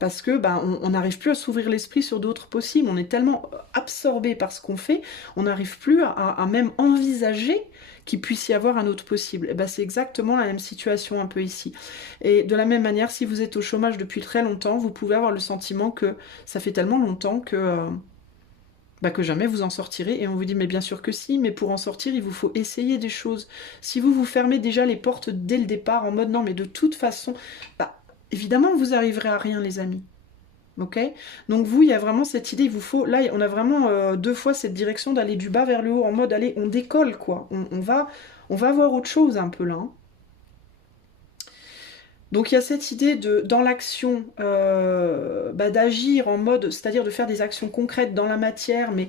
Parce que on n'arrive plus à s'ouvrir l'esprit sur d'autres possibles. On est tellement absorbé par ce qu'on fait, on n'arrive plus à même envisager qu'il puisse y avoir un autre possible. Et c'est exactement la même situation un peu ici. Et de la même manière, si vous êtes au chômage depuis très longtemps, vous pouvez avoir le sentiment que ça fait tellement longtemps que jamais vous en sortirez. Et on vous dit, mais bien sûr que si, mais pour en sortir, il vous faut essayer des choses. Si vous vous fermez déjà les portes dès le départ en mode non, mais de toute façon... évidemment, vous arriverez à rien, les amis. Ok? Donc vous, il y a vraiment cette idée, il vous faut... Là, on a vraiment deux fois cette direction d'aller du bas vers le haut, en mode, allez, on décolle, quoi. On va voir autre chose, un peu, là. Hein. Donc il y a cette idée dans l'action, d'agir en mode, c'est-à-dire de faire des actions concrètes dans la matière, mais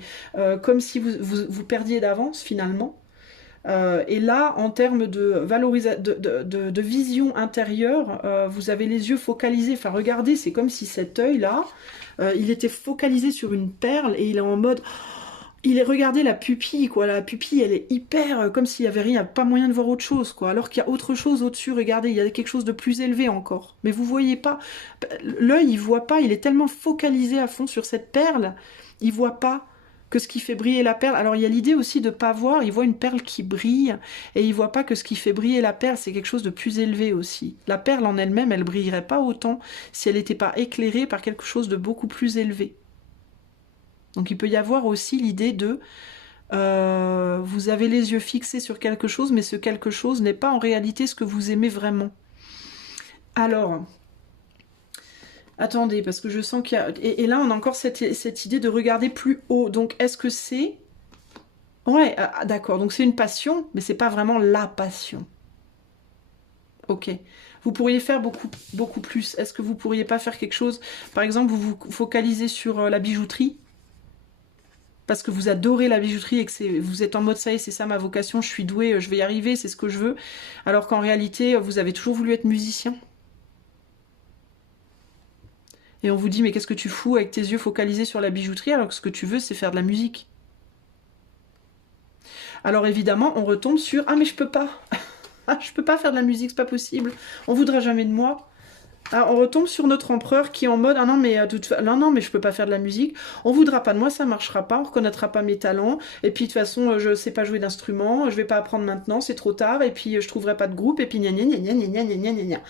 comme si vous perdiez d'avance, finalement. Et là, en termes de vision intérieure, vous avez les yeux focalisés. Enfin, regardez, c'est comme si cet œil-là, il était focalisé sur une perle et il est en mode... regardez la pupille, quoi. La pupille, elle est hyper... comme s'il y avait rien, pas moyen de voir autre chose, quoi. Alors qu'il y a autre chose au-dessus, regardez, il y a quelque chose de plus élevé encore. Mais vous voyez pas... L'œil, il voit pas, il est tellement focalisé à fond sur cette perle, il voit pas que ce qui fait briller la perle. Alors il y a l'idée aussi de pas voir, il voit une perle qui brille, et il voit pas que ce qui fait briller la perle, c'est quelque chose de plus élevé aussi. La perle en elle-même, elle brillerait pas autant si elle n'était pas éclairée par quelque chose de beaucoup plus élevé. Donc il peut y avoir aussi l'idée de... vous avez les yeux fixés sur quelque chose, mais ce quelque chose n'est pas en réalité ce que vous aimez vraiment. Alors... Attendez, parce que je sens qu'il y a... Et là, on a encore cette idée de regarder plus haut. Donc, est-ce que c'est... Ouais, d'accord. Donc, c'est une passion, mais c'est pas vraiment la passion. Ok. Vous pourriez faire beaucoup, beaucoup plus. Est-ce que vous pourriez pas faire quelque chose... Par exemple, vous vous focalisez sur la bijouterie parce que vous adorez la bijouterie et que vous êtes en mode ça y est, c'est ça ma vocation, je suis douée, je vais y arriver, c'est ce que je veux. Alors qu'en réalité, vous avez toujours voulu être musicien. Et on vous dit, mais qu'est-ce que tu fous avec tes yeux focalisés sur la bijouterie alors que ce que tu veux, c'est faire de la musique. Alors évidemment, on retombe sur, ah mais je peux pas. Ah, je peux pas faire de la musique, c'est pas possible. On voudra jamais de moi. Alors on retombe sur notre empereur qui est en mode, ah non mais, non, mais je peux pas faire de la musique. On voudra pas de moi, ça marchera pas, on reconnaîtra pas mes talents. Et puis de toute façon, je sais pas jouer d'instrument, je vais pas apprendre maintenant, c'est trop tard. Et puis je trouverai pas de groupe. Et puis gna gna gna gna gna gna gna gna gna.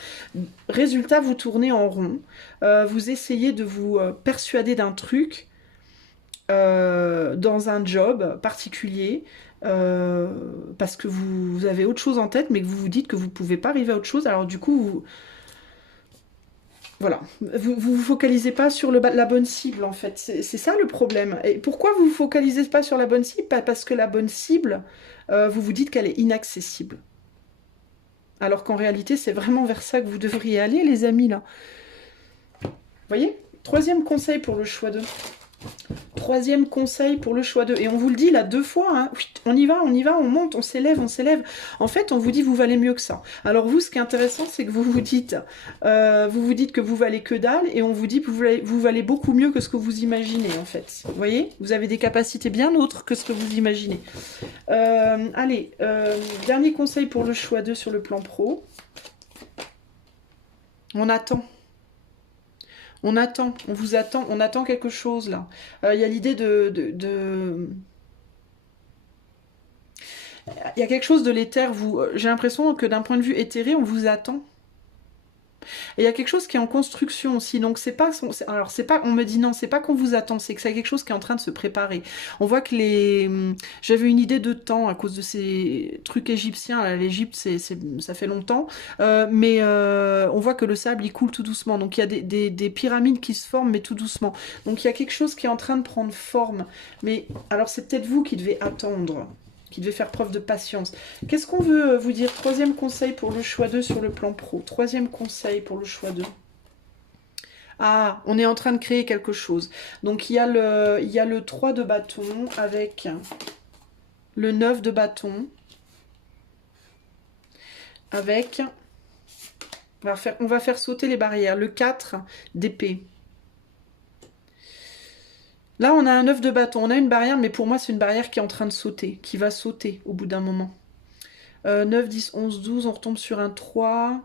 Résultat, vous tournez en rond. Vous essayez de vous persuader d'un truc dans un job particulier. Parce que vous avez autre chose en tête, mais que vous vous dites que vous pouvez pas arriver à autre chose. Alors du coup, voilà, vous focalisez pas sur la bonne cible en fait, c'est ça le problème. Et pourquoi vous vous focalisez pas sur la bonne cible? Parce que la bonne cible, vous vous dites qu'elle est inaccessible. Alors qu'en réalité, c'est vraiment vers ça que vous devriez aller, les amis, là. Vous voyez? Troisième conseil pour le choix 2. Troisième conseil pour le choix 2. Et on vous le dit là 2 fois, hein. On y va, on monte, on s'élève, on s'élève. En fait, on vous dit vous valez mieux que ça. Alors vous, ce qui est intéressant, c'est que vous vous dites que vous valez que dalle, et on vous dit que vous valez beaucoup mieux que ce que vous imaginez, en fait. Vous voyez? Vous avez des capacités bien autres que ce que vous imaginez. Allez, dernier conseil pour le choix 2 sur le plan pro. On attend. On attend, on vous attend, on attend quelque chose là. Il y a l'idée Il y a quelque chose de l'éther, j'ai l'impression que d'un point de vue éthéré, on vous attend. Et il y a quelque chose qui est en construction aussi, donc c'est pas, alors c'est pas, on me dit non, c'est pas qu'on vous attend, c'est que c'est quelque chose qui est en train de se préparer. On voit que j'avais une idée de temps à cause de ces trucs égyptiens, l'Égypte ça fait longtemps, mais on voit que le sable il coule tout doucement, donc il y a des pyramides qui se forment, mais tout doucement. Donc il y a quelque chose qui est en train de prendre forme, mais alors c'est peut-être vous qui devez attendre, qui devait faire preuve de patience. Qu'est-ce qu'on veut vous dire? Troisième conseil pour le choix 2 sur le plan pro. Troisième conseil pour le choix 2. Ah, on est en train de créer quelque chose. Donc il y a le 3 de bâton avec le 9 de bâton. Avec... On va faire sauter les barrières. Le 4 d'épée. Là, on a un 9 de bâton, on a une barrière, mais pour moi, c'est une barrière qui est en train de sauter, qui va sauter au bout d'un moment. 9, 10, 11, 12, on retombe sur un 3.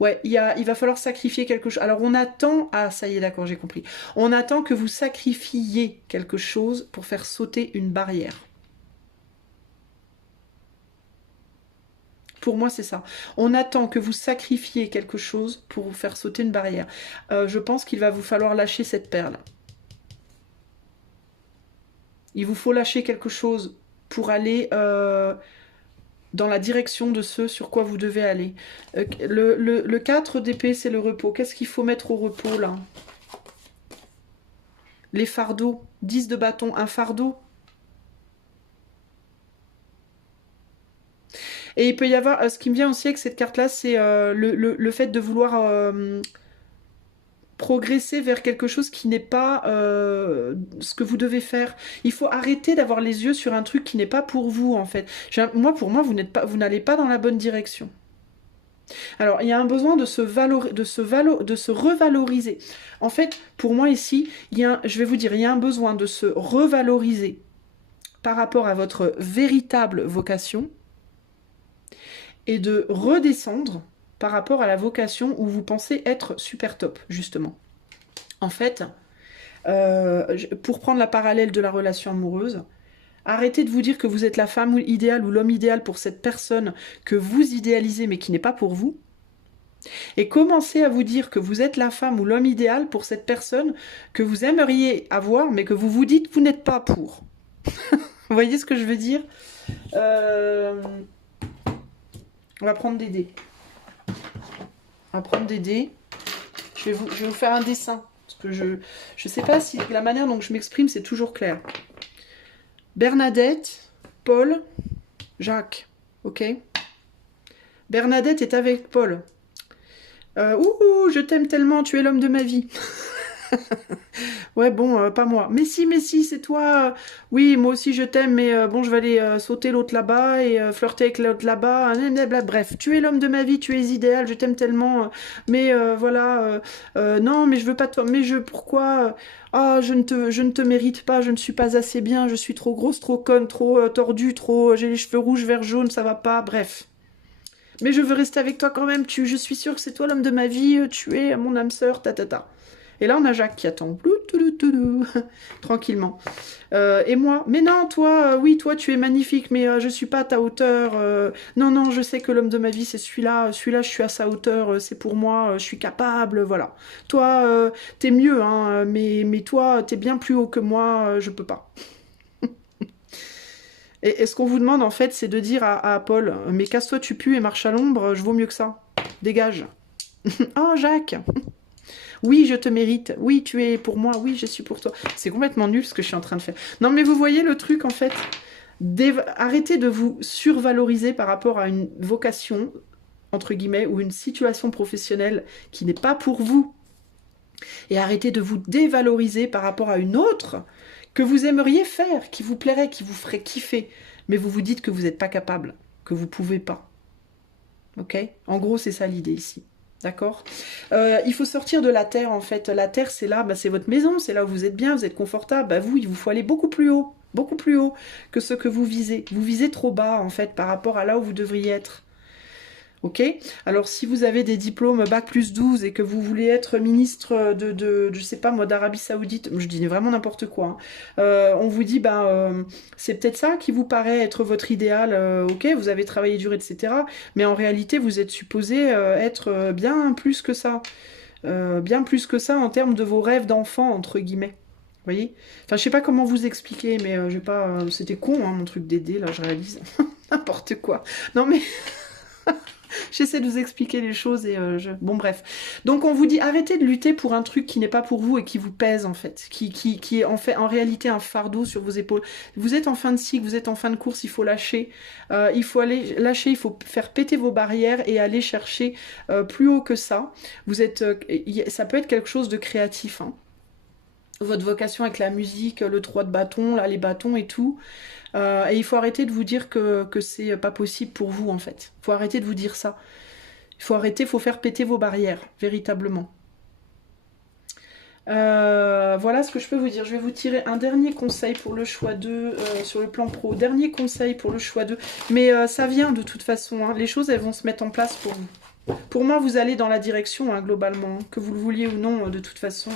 Ouais, il va falloir sacrifier quelque chose. Alors, on attend... Ah, ça y est, d'accord, j'ai compris. On attend que vous sacrifiiez quelque chose pour faire sauter une barrière. Pour moi, c'est ça. On attend que vous sacrifiez quelque chose pour vous faire sauter une barrière. Je pense qu'il va vous falloir lâcher cette perle. Il vous faut lâcher quelque chose pour aller dans la direction de ce sur quoi vous devez aller. Le 4 d'épée, c'est le repos. Qu'est-ce qu'il faut mettre au repos, là? Les fardeaux. 10 de bâton, un fardeau. Et il peut y avoir... ce qui me vient aussi avec cette carte-là, c'est le fait de vouloir... progresser vers quelque chose qui n'est pas ce que vous devez faire. Il faut arrêter d'avoir les yeux sur un truc qui n'est pas pour vous, en fait. Pour moi, vous n'allez pas dans la bonne direction. Alors, il y a un besoin de se revaloriser. En fait, pour moi ici, je vais vous dire, il y a un besoin de se revaloriser par rapport à votre véritable vocation et de redescendre par rapport à la vocation où vous pensez être super top, justement. En fait, pour prendre la parallèle de la relation amoureuse, arrêtez de vous dire que vous êtes la femme idéale ou l'homme idéal pour cette personne que vous idéalisez mais qui n'est pas pour vous. Et commencez à vous dire que vous êtes la femme ou l'homme idéal pour cette personne que vous aimeriez avoir mais que vous vous dites que vous n'êtes pas pour. Vous voyez ce que je veux dire? On va prendre des dés. On va prendre des dés. Je vais vous faire un dessin. Parce que je ne sais pas si la manière dont je m'exprime, c'est toujours clair. Bernadette, Paul, Jacques. Ok? Bernadette est avec Paul. Ouh, je t'aime tellement, tu es l'homme de ma vie. Ouais, bon, pas moi. Mais si, c'est toi. Oui, moi aussi je t'aime, mais bon, je vais aller sauter l'autre là-bas et flirter avec l'autre là-bas. Bref, tu es l'homme de ma vie, tu es idéal, je t'aime tellement. Mais voilà, non, mais je veux pas toi. Mais pourquoi ah, je ne te mérite pas, je ne suis pas assez bien, je suis trop grosse, trop conne, trop tordue, j'ai les cheveux rouges, vert, jaune, ça va pas, bref. Mais je veux rester avec toi quand même, je suis sûre que c'est toi l'homme de ma vie, tu es mon âme sœur, ta. Et là, on a Jacques qui attend. Tranquillement. Et moi, mais non, toi, oui, toi, tu es magnifique, mais je suis pas à ta hauteur. Non, je sais que l'homme de ma vie, c'est celui-là. Celui-là, je suis à sa hauteur, c'est pour moi, je suis capable, voilà. Toi, t'es mieux, hein, mais toi, t'es bien plus haut que moi, je peux pas. Et ce qu'on vous demande, en fait, c'est de dire à Paul, mais casse-toi, tu pues et marche à l'ombre, je vaux mieux que ça. Dégage. Oh, Jacques. Oui, je te mérite. Oui, tu es pour moi. Oui, je suis pour toi. C'est complètement nul ce que je suis en train de faire. Non, mais vous voyez le truc, en fait. Arrêtez de vous survaloriser par rapport à une vocation. entre guillemets, ou une situation professionnelle qui n'est pas pour vous, et arrêtez de vous dévaloriser par rapport à une autre que vous aimeriez faire, qui vous plairait, qui vous ferait kiffer, mais vous vous dites que vous n'êtes pas capable, que vous ne pouvez pas. Ok? En gros, c'est ça l'idée ici. D'accord? Il faut sortir de la terre, en fait. La terre, c'est là, bah, c'est votre maison, c'est là où vous êtes bien, vous êtes confortable. Bah, il vous faut aller beaucoup plus haut que ce que vous visez. Vous visez trop bas, en fait, par rapport à là où vous devriez être. Ok? Alors, si vous avez des diplômes Bac+12 et que vous voulez être ministre je sais pas moi, d'Arabie Saoudite, je dis vraiment n'importe quoi, hein. On vous dit, c'est peut-être ça qui vous paraît être votre idéal, ok, vous avez travaillé dur, etc. Mais en réalité, vous êtes supposé être bien plus que ça. Bien plus que ça en termes de vos rêves d'enfant, entre guillemets. Vous voyez? Enfin, je sais pas comment vous expliquer, mais j'ai pas. C'était con, hein, mon truc d'aider, là, je réalise. N'importe quoi. Non, mais. J'essaie de vous expliquer les choses et Bon, bref. Donc, on vous dit, arrêtez de lutter pour un truc qui n'est pas pour vous et qui vous pèse, en fait. Qui est en réalité un fardeau sur vos épaules. Vous êtes en fin de cycle, vous êtes en fin de course, il faut lâcher. Il faut aller lâcher, il faut faire péter vos barrières et aller chercher plus haut que ça. Ça peut être quelque chose de créatif, hein. Votre vocation avec la musique, le 3 de bâton, là, les bâtons et tout. Et il faut arrêter de vous dire que c'est pas possible pour vous, en fait. Il faut arrêter de vous dire ça. Il faut arrêter, il faut faire péter vos barrières, véritablement. Voilà ce que je peux vous dire. Je vais vous tirer un dernier conseil pour le choix 2 sur le plan pro. Dernier conseil pour le choix 2. Mais ça vient de toute façon, hein. Les choses, elles vont se mettre en place pour vous. Pour moi, vous allez dans la direction, hein, globalement, que vous le vouliez ou non, de toute façon.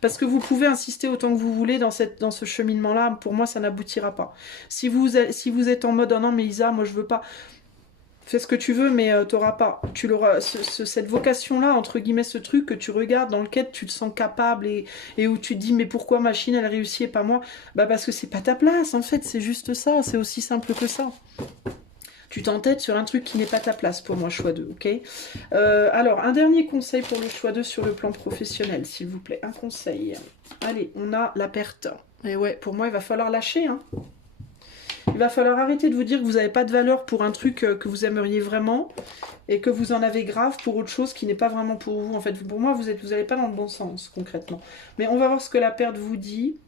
Parce que vous pouvez insister autant que vous voulez dans ce cheminement-là. Pour moi, ça n'aboutira pas. Si vous êtes en mode « Oh non, mais Isa, moi, je veux pas », fais ce que tu veux, mais t'auras pas. Tu l'auras. Cette vocation-là, entre guillemets, ce truc que tu regardes, dans lequel tu te sens capable et où tu te dis « Mais pourquoi ma Chine, elle réussit et pas moi ?» Bah parce que c'est pas ta place, en fait. C'est juste ça. C'est aussi simple que ça. Tu t'entêtes sur un truc qui n'est pas ta place pour moi, choix 2, ok? Alors, un dernier conseil pour le choix 2 sur le plan professionnel, s'il vous plaît. Un conseil. Allez, on a la perte. Et ouais, pour moi, il va falloir lâcher, hein. Il va falloir arrêter de vous dire que vous n'avez pas de valeur pour un truc que vous aimeriez vraiment et que vous en avez grave pour autre chose qui n'est pas vraiment pour vous. En fait, pour moi, vous n'allez pas dans le bon sens, concrètement. Mais on va voir ce que la perte vous dit.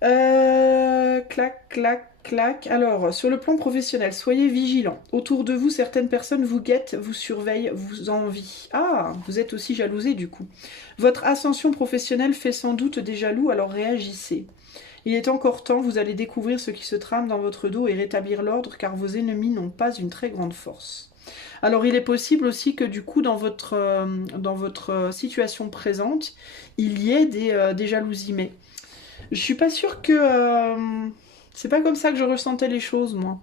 Clac, clac, clac. Alors, sur le plan professionnel, soyez vigilants. Autour de vous, certaines personnes vous guettent, vous surveillent, vous envient. Ah, vous êtes aussi jalousé du coup. Votre ascension professionnelle fait sans doute des jaloux, alors réagissez. Il est encore temps, vous allez découvrir ce qui se trame dans votre dos et rétablir l'ordre, car vos ennemis n'ont pas une très grande force. Alors, il est possible aussi que du coup, dans votre situation présente, il y ait des jalousies, mais je suis pas sûre que... c'est pas comme ça que je ressentais les choses, moi.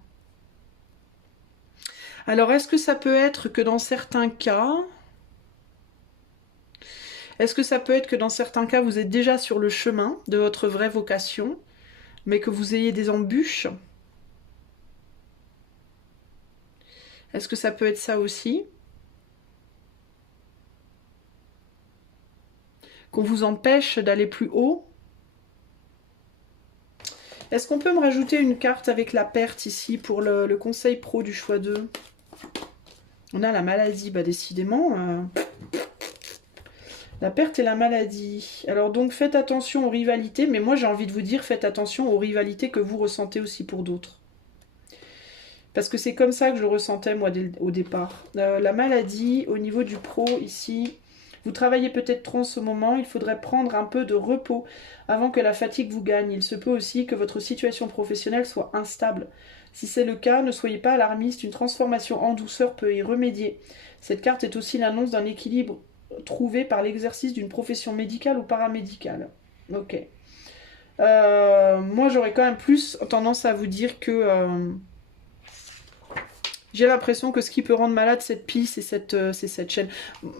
Alors, est-ce que ça peut être que dans certains cas... Est-ce que ça peut être que dans certains cas, vous êtes déjà sur le chemin de votre vraie vocation, mais que vous ayez des embûches? Est-ce que ça peut être ça aussi? Qu'on vous empêche d'aller plus haut? Est-ce qu'on peut me rajouter une carte avec la perte ici pour le conseil pro du choix 2? On a la maladie, bah décidément... La perte et la maladie. Alors donc faites attention aux rivalités, mais moi j'ai envie de vous dire faites attention aux rivalités que vous ressentez aussi pour d'autres. Parce que c'est comme ça que je le ressentais moi au départ. La maladie, au niveau du pro ici, vous travaillez peut-être trop en ce moment, il faudrait prendre un peu de repos avant que la fatigue vous gagne. Il se peut aussi que votre situation professionnelle soit instable. Si c'est le cas, ne soyez pas alarmiste, une transformation en douceur peut y remédier. Cette carte est aussi l'annonce d'un équilibre trouvé par l'exercice d'une profession médicale ou paramédicale. Ok. Moi, j'aurais quand même plus tendance à vous dire que j'ai l'impression que ce qui peut rendre malade cette pie, c'est cette chaîne.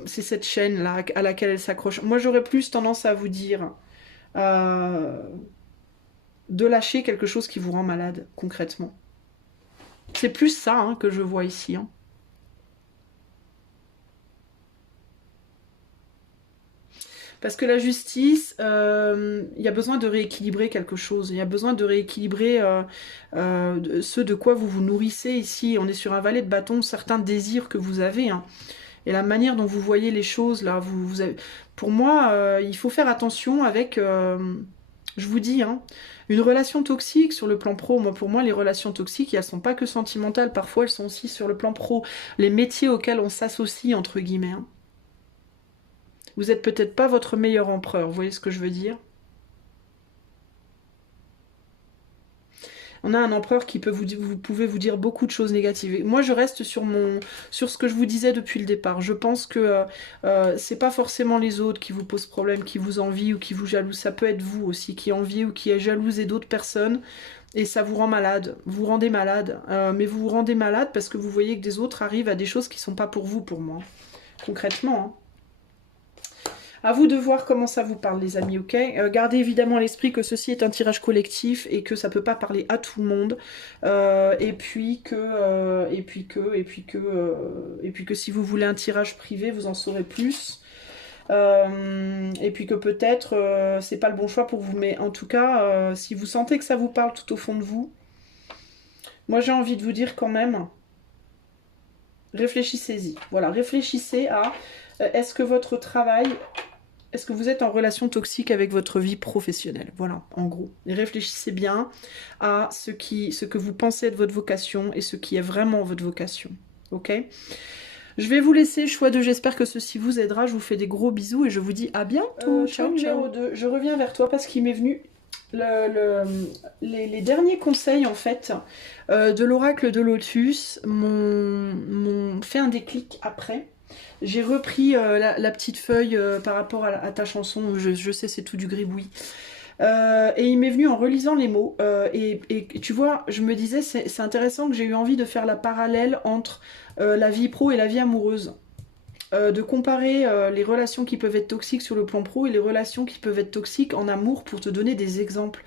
C'est cette chaîne-là à laquelle elle s'accroche. Moi, j'aurais plus tendance à vous dire de lâcher quelque chose qui vous rend malade, concrètement. C'est plus ça hein, que je vois ici. Hein. Parce que la justice, il y a besoin de rééquilibrer quelque chose. Il y a besoin de rééquilibrer ce de quoi vous vous nourrissez ici. On est sur un valet de bâton, certains désirs que vous avez. Hein. Et la manière dont vous voyez les choses, là, pour moi, il faut faire attention avec, je vous dis, hein, une relation toxique sur le plan pro. Moi, pour moi, les relations toxiques, elles sont pas que sentimentales. Parfois, elles sont aussi sur le plan pro. Les métiers auxquels on s'associe, entre guillemets. Hein. Vous êtes peut-être pas votre meilleur empereur, vous voyez ce que je veux dire? On a un empereur qui peut vous pouvez vous dire beaucoup de choses négatives. Et moi, je reste sur ce que je vous disais depuis le départ. Je pense que c'est pas forcément les autres qui vous posent problème, qui vous envient ou qui vous jalousent. Ça peut être vous aussi qui enviez ou qui jalousez d'autres personnes. Et ça vous rend malade, vous rendez malade. Mais vous vous rendez malade parce que vous voyez que des autres arrivent à des choses qui sont pas pour vous, pour moi. Concrètement, hein. À vous de voir comment ça vous parle, les amis, ok? Gardez évidemment à l'esprit que ceci est un tirage collectif et que ça peut pas parler à tout le monde. Et puis que si vous voulez un tirage privé, vous en saurez plus. Et puis que peut-être c'est pas le bon choix pour vous. Mais en tout cas, si vous sentez que ça vous parle tout au fond de vous, moi j'ai envie de vous dire quand même, réfléchissez-y. Voilà, réfléchissez à est-ce que votre travail... Est-ce que vous êtes en relation toxique avec votre vie professionnelle? Voilà, en gros. Et réfléchissez bien à ce que vous pensez être votre vocation et ce qui est vraiment votre vocation. Ok? Je vais vous laisser, choix 2. J'espère que ceci vous aidera. Je vous fais des gros bisous et je vous dis à bientôt. Ciao, numéro 2. Je reviens vers toi parce qu'il m'est venu les derniers conseils, en fait, de l'oracle de Lotus m'ont fait un déclic après. J'ai repris la petite feuille par rapport à ta chanson, je sais c'est tout du gribouille. Et il m'est venu en relisant les mots. Et tu vois, je me disais, c'est intéressant que j'ai eu envie de faire la parallèle entre la vie pro et la vie amoureuse. De comparer les relations qui peuvent être toxiques sur le plan pro et les relations qui peuvent être toxiques en amour pour te donner des exemples.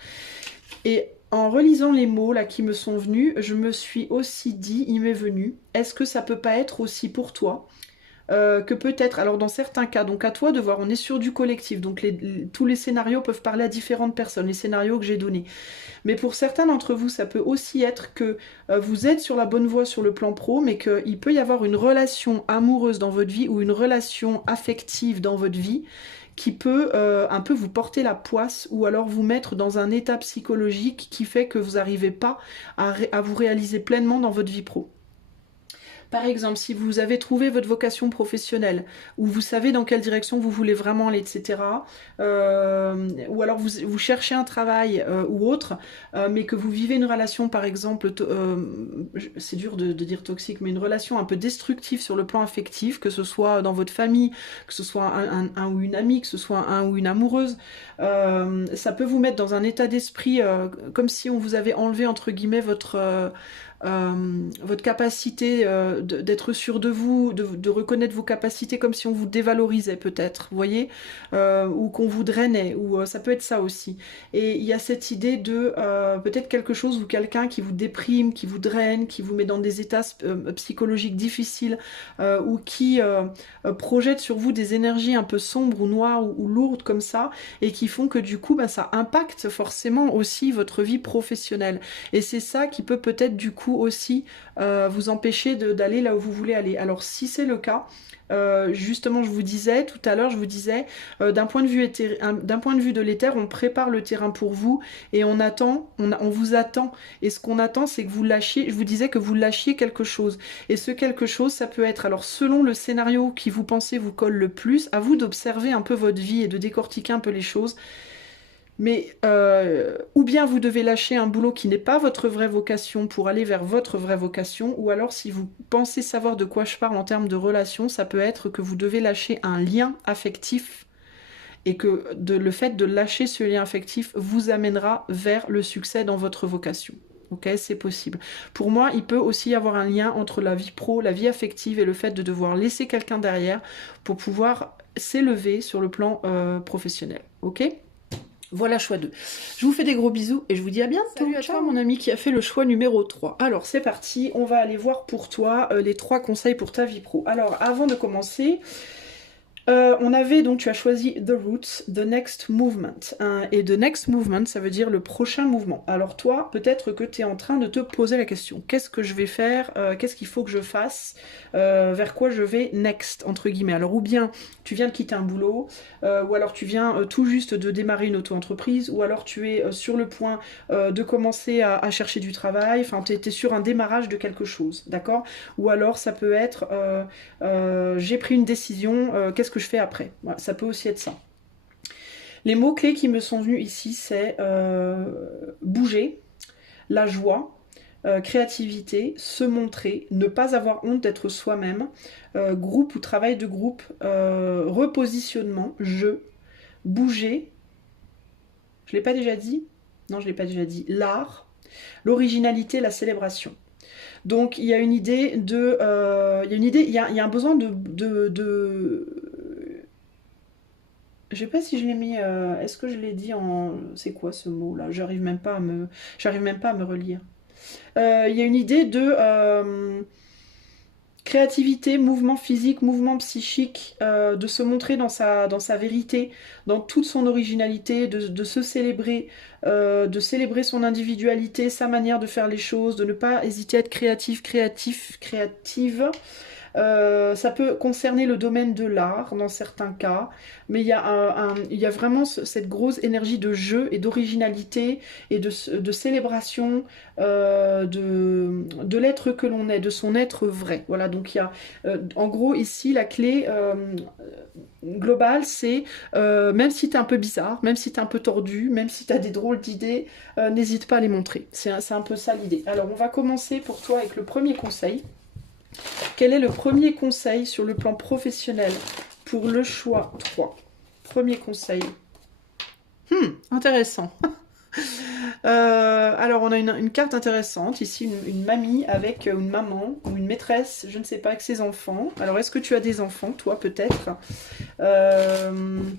Et en relisant les mots là qui me sont venus, je me suis aussi dit, il m'est venu, est-ce que ça peut pas être aussi pour toi que peut-être, alors dans certains cas, donc à toi de voir, on est sur du collectif, donc tous les scénarios peuvent parler à différentes personnes, les scénarios que j'ai donnés. Mais pour certains d'entre vous, ça peut aussi être que vous êtes sur la bonne voie sur le plan pro, mais qu'il peut y avoir une relation amoureuse dans votre vie ou une relation affective dans votre vie qui peut un peu vous porter la poisse ou alors vous mettre dans un état psychologique qui fait que vous n'arrivez pas à vous réaliser pleinement dans votre vie pro. Par exemple, si vous avez trouvé votre vocation professionnelle, ou vous savez dans quelle direction vous voulez vraiment aller, etc., ou alors vous cherchez un travail ou autre, mais que vous vivez une relation, par exemple, c'est dur de dire toxique, mais une relation un peu destructive sur le plan affectif, que ce soit dans votre famille, que ce soit un ou une amie, que ce soit un ou une amoureuse, ça peut vous mettre dans un état d'esprit comme si on vous avait enlevé, entre guillemets, votre capacité d'être sûr de vous, de reconnaître vos capacités comme si on vous dévalorisait peut-être, vous voyez, ou qu'on vous drainait, ou ça peut être ça aussi. Et il y a cette idée de peut-être quelque chose ou quelqu'un qui vous déprime, qui vous draine, qui vous met dans des états psychologiques difficiles, ou qui projette sur vous des énergies un peu sombres ou noires ou lourdes comme ça, et qui font que du coup, ça impacte forcément aussi votre vie professionnelle. Et c'est ça qui peut peut-être du coup aussi vous empêcher d'aller là où vous voulez aller. Alors si c'est le cas, justement je vous disais tout à l'heure, d'un point de vue de l'éther, on prépare le terrain pour vous et on vous attend. Et ce qu'on attend, c'est que vous lâchiez, je vous disais que vous lâchiez quelque chose. Et ce quelque chose, ça peut être, alors selon le scénario qui vous pensez vous colle le plus, à vous d'observer un peu votre vie et de décortiquer un peu les choses. Mais ou bien vous devez lâcher un boulot qui n'est pas votre vraie vocation pour aller vers votre vraie vocation, ou alors si vous pensez savoir de quoi je parle en termes de relation, ça peut être que vous devez lâcher un lien affectif et que le fait de lâcher ce lien affectif vous amènera vers le succès dans votre vocation. Ok, c'est possible. Pour moi, il peut aussi y avoir un lien entre la vie pro, la vie affective et le fait de devoir laisser quelqu'un derrière pour pouvoir s'élever sur le plan professionnel. Ok ? Voilà, choix 2. Je vous fais des gros bisous et je vous dis à bientôt. Salut à toi, mon ami qui a fait le choix numéro 3. Alors, c'est parti. On va aller voir pour toi les 3 conseils pour ta vie pro. Alors, avant de commencer, On avait donc, tu as choisi The Roots, The Next Movement. Hein, et The Next Movement, ça veut dire le prochain mouvement. Alors toi, peut-être que tu es en train de te poser la question. Qu'est-ce que je vais faire? Qu'est-ce qu'il faut que je fasse? Vers quoi je vais next, entre guillemets. Alors ou bien tu viens de quitter un boulot, ou alors tu viens tout juste de démarrer une auto-entreprise, ou alors tu es sur le point de commencer à chercher du travail, enfin tu es sur un démarrage de quelque chose, d'accord? Ou alors ça peut être j'ai pris une décision, qu'est-ce que je fais après? Voilà, ça peut aussi être ça. Les mots-clés qui me sont venus ici, c'est bouger, la joie, créativité, se montrer, ne pas avoir honte d'être soi-même, groupe ou travail de groupe, repositionnement, jeu, bouger, je ne l'ai pas déjà dit? Non, je ne l'ai pas déjà dit. L'art, l'originalité, la célébration. Donc il y a une idée de, il y a un besoin je sais pas si je l'ai mis, est-ce que je l'ai dit en, c'est quoi ce mot là? J'arrive même pas à me relire. Il y a une idée de créativité, mouvement physique, mouvement psychique, de se montrer dans sa vérité, dans toute son originalité, de se célébrer, de célébrer son individualité, sa manière de faire les choses, de ne pas hésiter à être créative. Ça peut concerner le domaine de l'art dans certains cas, mais il y a vraiment cette grosse énergie de jeu et d'originalité et de célébration de l'être que l'on est, de son être vrai. Voilà, donc il y a en gros ici la clé globale, c'est même si t'es un peu bizarre, même si t'es un peu tordu, même si t'as des drôles d'idées, n'hésite pas à les montrer. C'est un peu ça l'idée. Alors on va commencer pour toi avec le premier conseil. Quel est le premier conseil sur le plan professionnel pour le choix 3? Premier conseil. Intéressant. Alors, on a une carte intéressante. Ici, une mamie avec une maman ou une maîtresse, je ne sais pas, avec ses enfants. Alors, est-ce que tu as des enfants, toi, peut-être?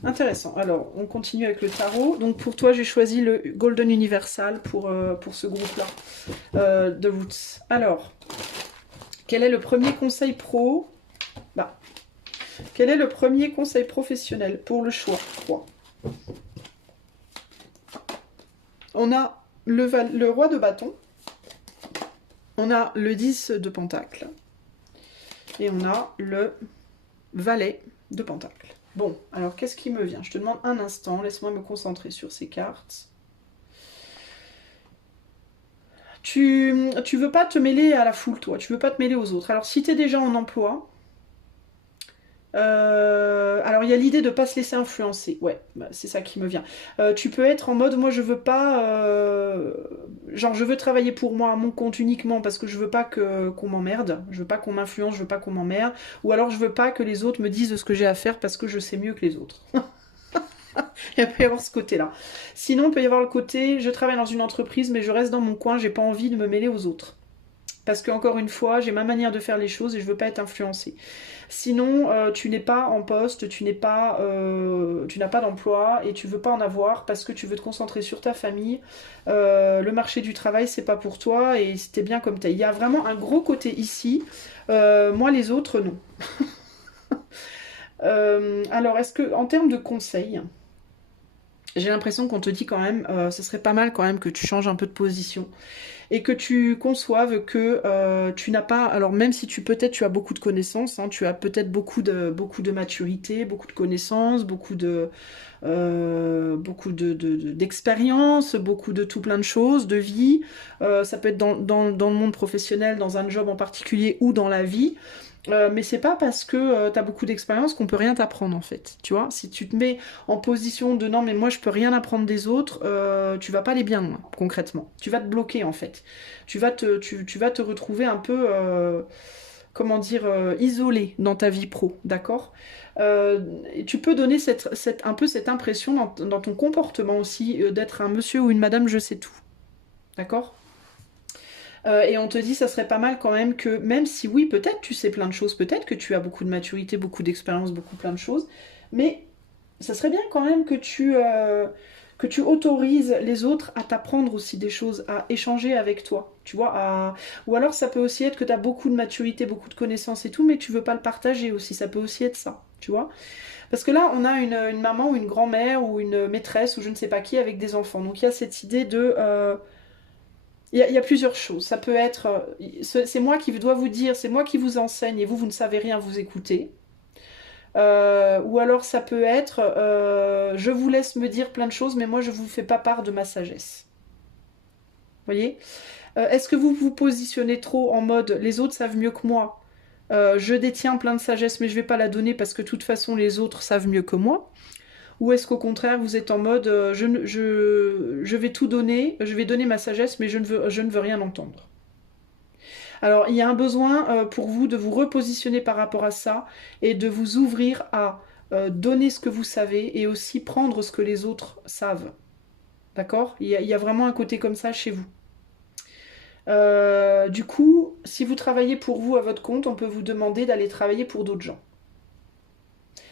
Intéressant. Alors, on continue avec le tarot. Donc, pour toi, j'ai choisi le Golden Universal pour ce groupe-là, The Roots. Alors... quel est le premier conseil pro? Bah. Quel est le premier conseil professionnel pour le choix 3? On a le roi de bâton. On a le 10 de pentacle. Et on a le valet de pentacle. Bon, alors qu'est-ce qui me vient? Je te demande un instant. Laisse-moi me concentrer sur ces cartes. Tu veux pas te mêler à la foule, toi. Tu veux pas te mêler aux autres. Alors, si tu es déjà en emploi, alors il y a l'idée de pas se laisser influencer. Ouais, bah, c'est ça qui me vient. Tu peux être en mode, moi je veux pas, genre je veux travailler pour moi à mon compte uniquement parce que je veux pas qu'on m'emmerde, je veux pas qu'on m'influence, je veux pas qu'on m'emmerde, ou alors je veux pas que les autres me disent ce que j'ai à faire parce que je sais mieux que les autres. Il peut y avoir ce côté-là. Sinon, il peut y avoir le côté, je travaille dans une entreprise, mais je reste dans mon coin, j'ai pas envie de me mêler aux autres. Parce qu'encore une fois, j'ai ma manière de faire les choses et je veux pas être influencée. Sinon, tu n'es pas en poste, tu n'as pas d'emploi et tu veux pas en avoir parce que tu veux te concentrer sur ta famille. Le marché du travail, c'est pas pour toi et c'était bien comme t'es. Il y a vraiment un gros côté ici. Moi, les autres, non. Alors, est-ce que, en termes de conseils, j'ai l'impression qu'on te dit quand même, ce serait pas mal quand même que tu changes un peu de position et que tu conçoives que tu n'as pas, alors même si peut-être tu as beaucoup de connaissances, hein, tu as peut-être beaucoup de maturité, beaucoup de connaissances, d'expérience, beaucoup de tout plein de choses, de vie. Ça peut être dans le monde professionnel, dans un job en particulier ou dans la vie. Mais c'est pas parce que t'as beaucoup d'expérience qu'on peut rien t'apprendre en fait. Tu vois, si tu te mets en position de non mais moi je peux rien apprendre des autres, tu vas pas aller bien loin, concrètement. Tu vas te bloquer en fait. Tu vas te retrouver un peu comment dire isolé dans ta vie pro, d'accord? Et tu peux donner un peu cette impression dans ton comportement aussi d'être un monsieur ou une madame je sais tout. D'accord? Et on te dit ça serait pas mal quand même que, même si oui, peut-être tu sais plein de choses, peut-être que tu as beaucoup de maturité, beaucoup d'expérience, beaucoup plein de choses, mais ça serait bien quand même que tu autorises les autres à t'apprendre aussi des choses, à échanger avec toi, tu vois, ou alors ça peut aussi être que tu as beaucoup de maturité, beaucoup de connaissances et tout, mais que tu veux pas le partager aussi, ça peut aussi être ça, tu vois. Parce que là, on a une maman ou une grand-mère ou une maîtresse ou je ne sais pas qui avec des enfants. Donc il y a cette idée de... il y a plusieurs choses. Ça peut être... c'est moi qui dois vous dire, c'est moi qui vous enseigne et vous, vous ne savez rien, vous écoutez. Ou alors ça peut être je vous laisse me dire plein de choses, mais moi je vous fais pas part de ma sagesse. Vous voyez? Est-ce que vous vous positionnez trop en mode les autres savent mieux que moi? Je détiens plein de sagesse, mais je vais pas la donner parce que de toute façon les autres savent mieux que moi? Ou est-ce qu'au contraire vous êtes en mode je vais tout donner, je vais donner ma sagesse, mais je ne veux rien entendre? Alors, il y a un besoin pour vous de vous repositionner par rapport à ça et de vous ouvrir à donner ce que vous savez et aussi prendre ce que les autres savent. D'accord? Il y a vraiment un côté comme ça chez vous. Du coup, si vous travaillez pour vous à votre compte, on peut vous demander d'aller travailler pour d'autres gens.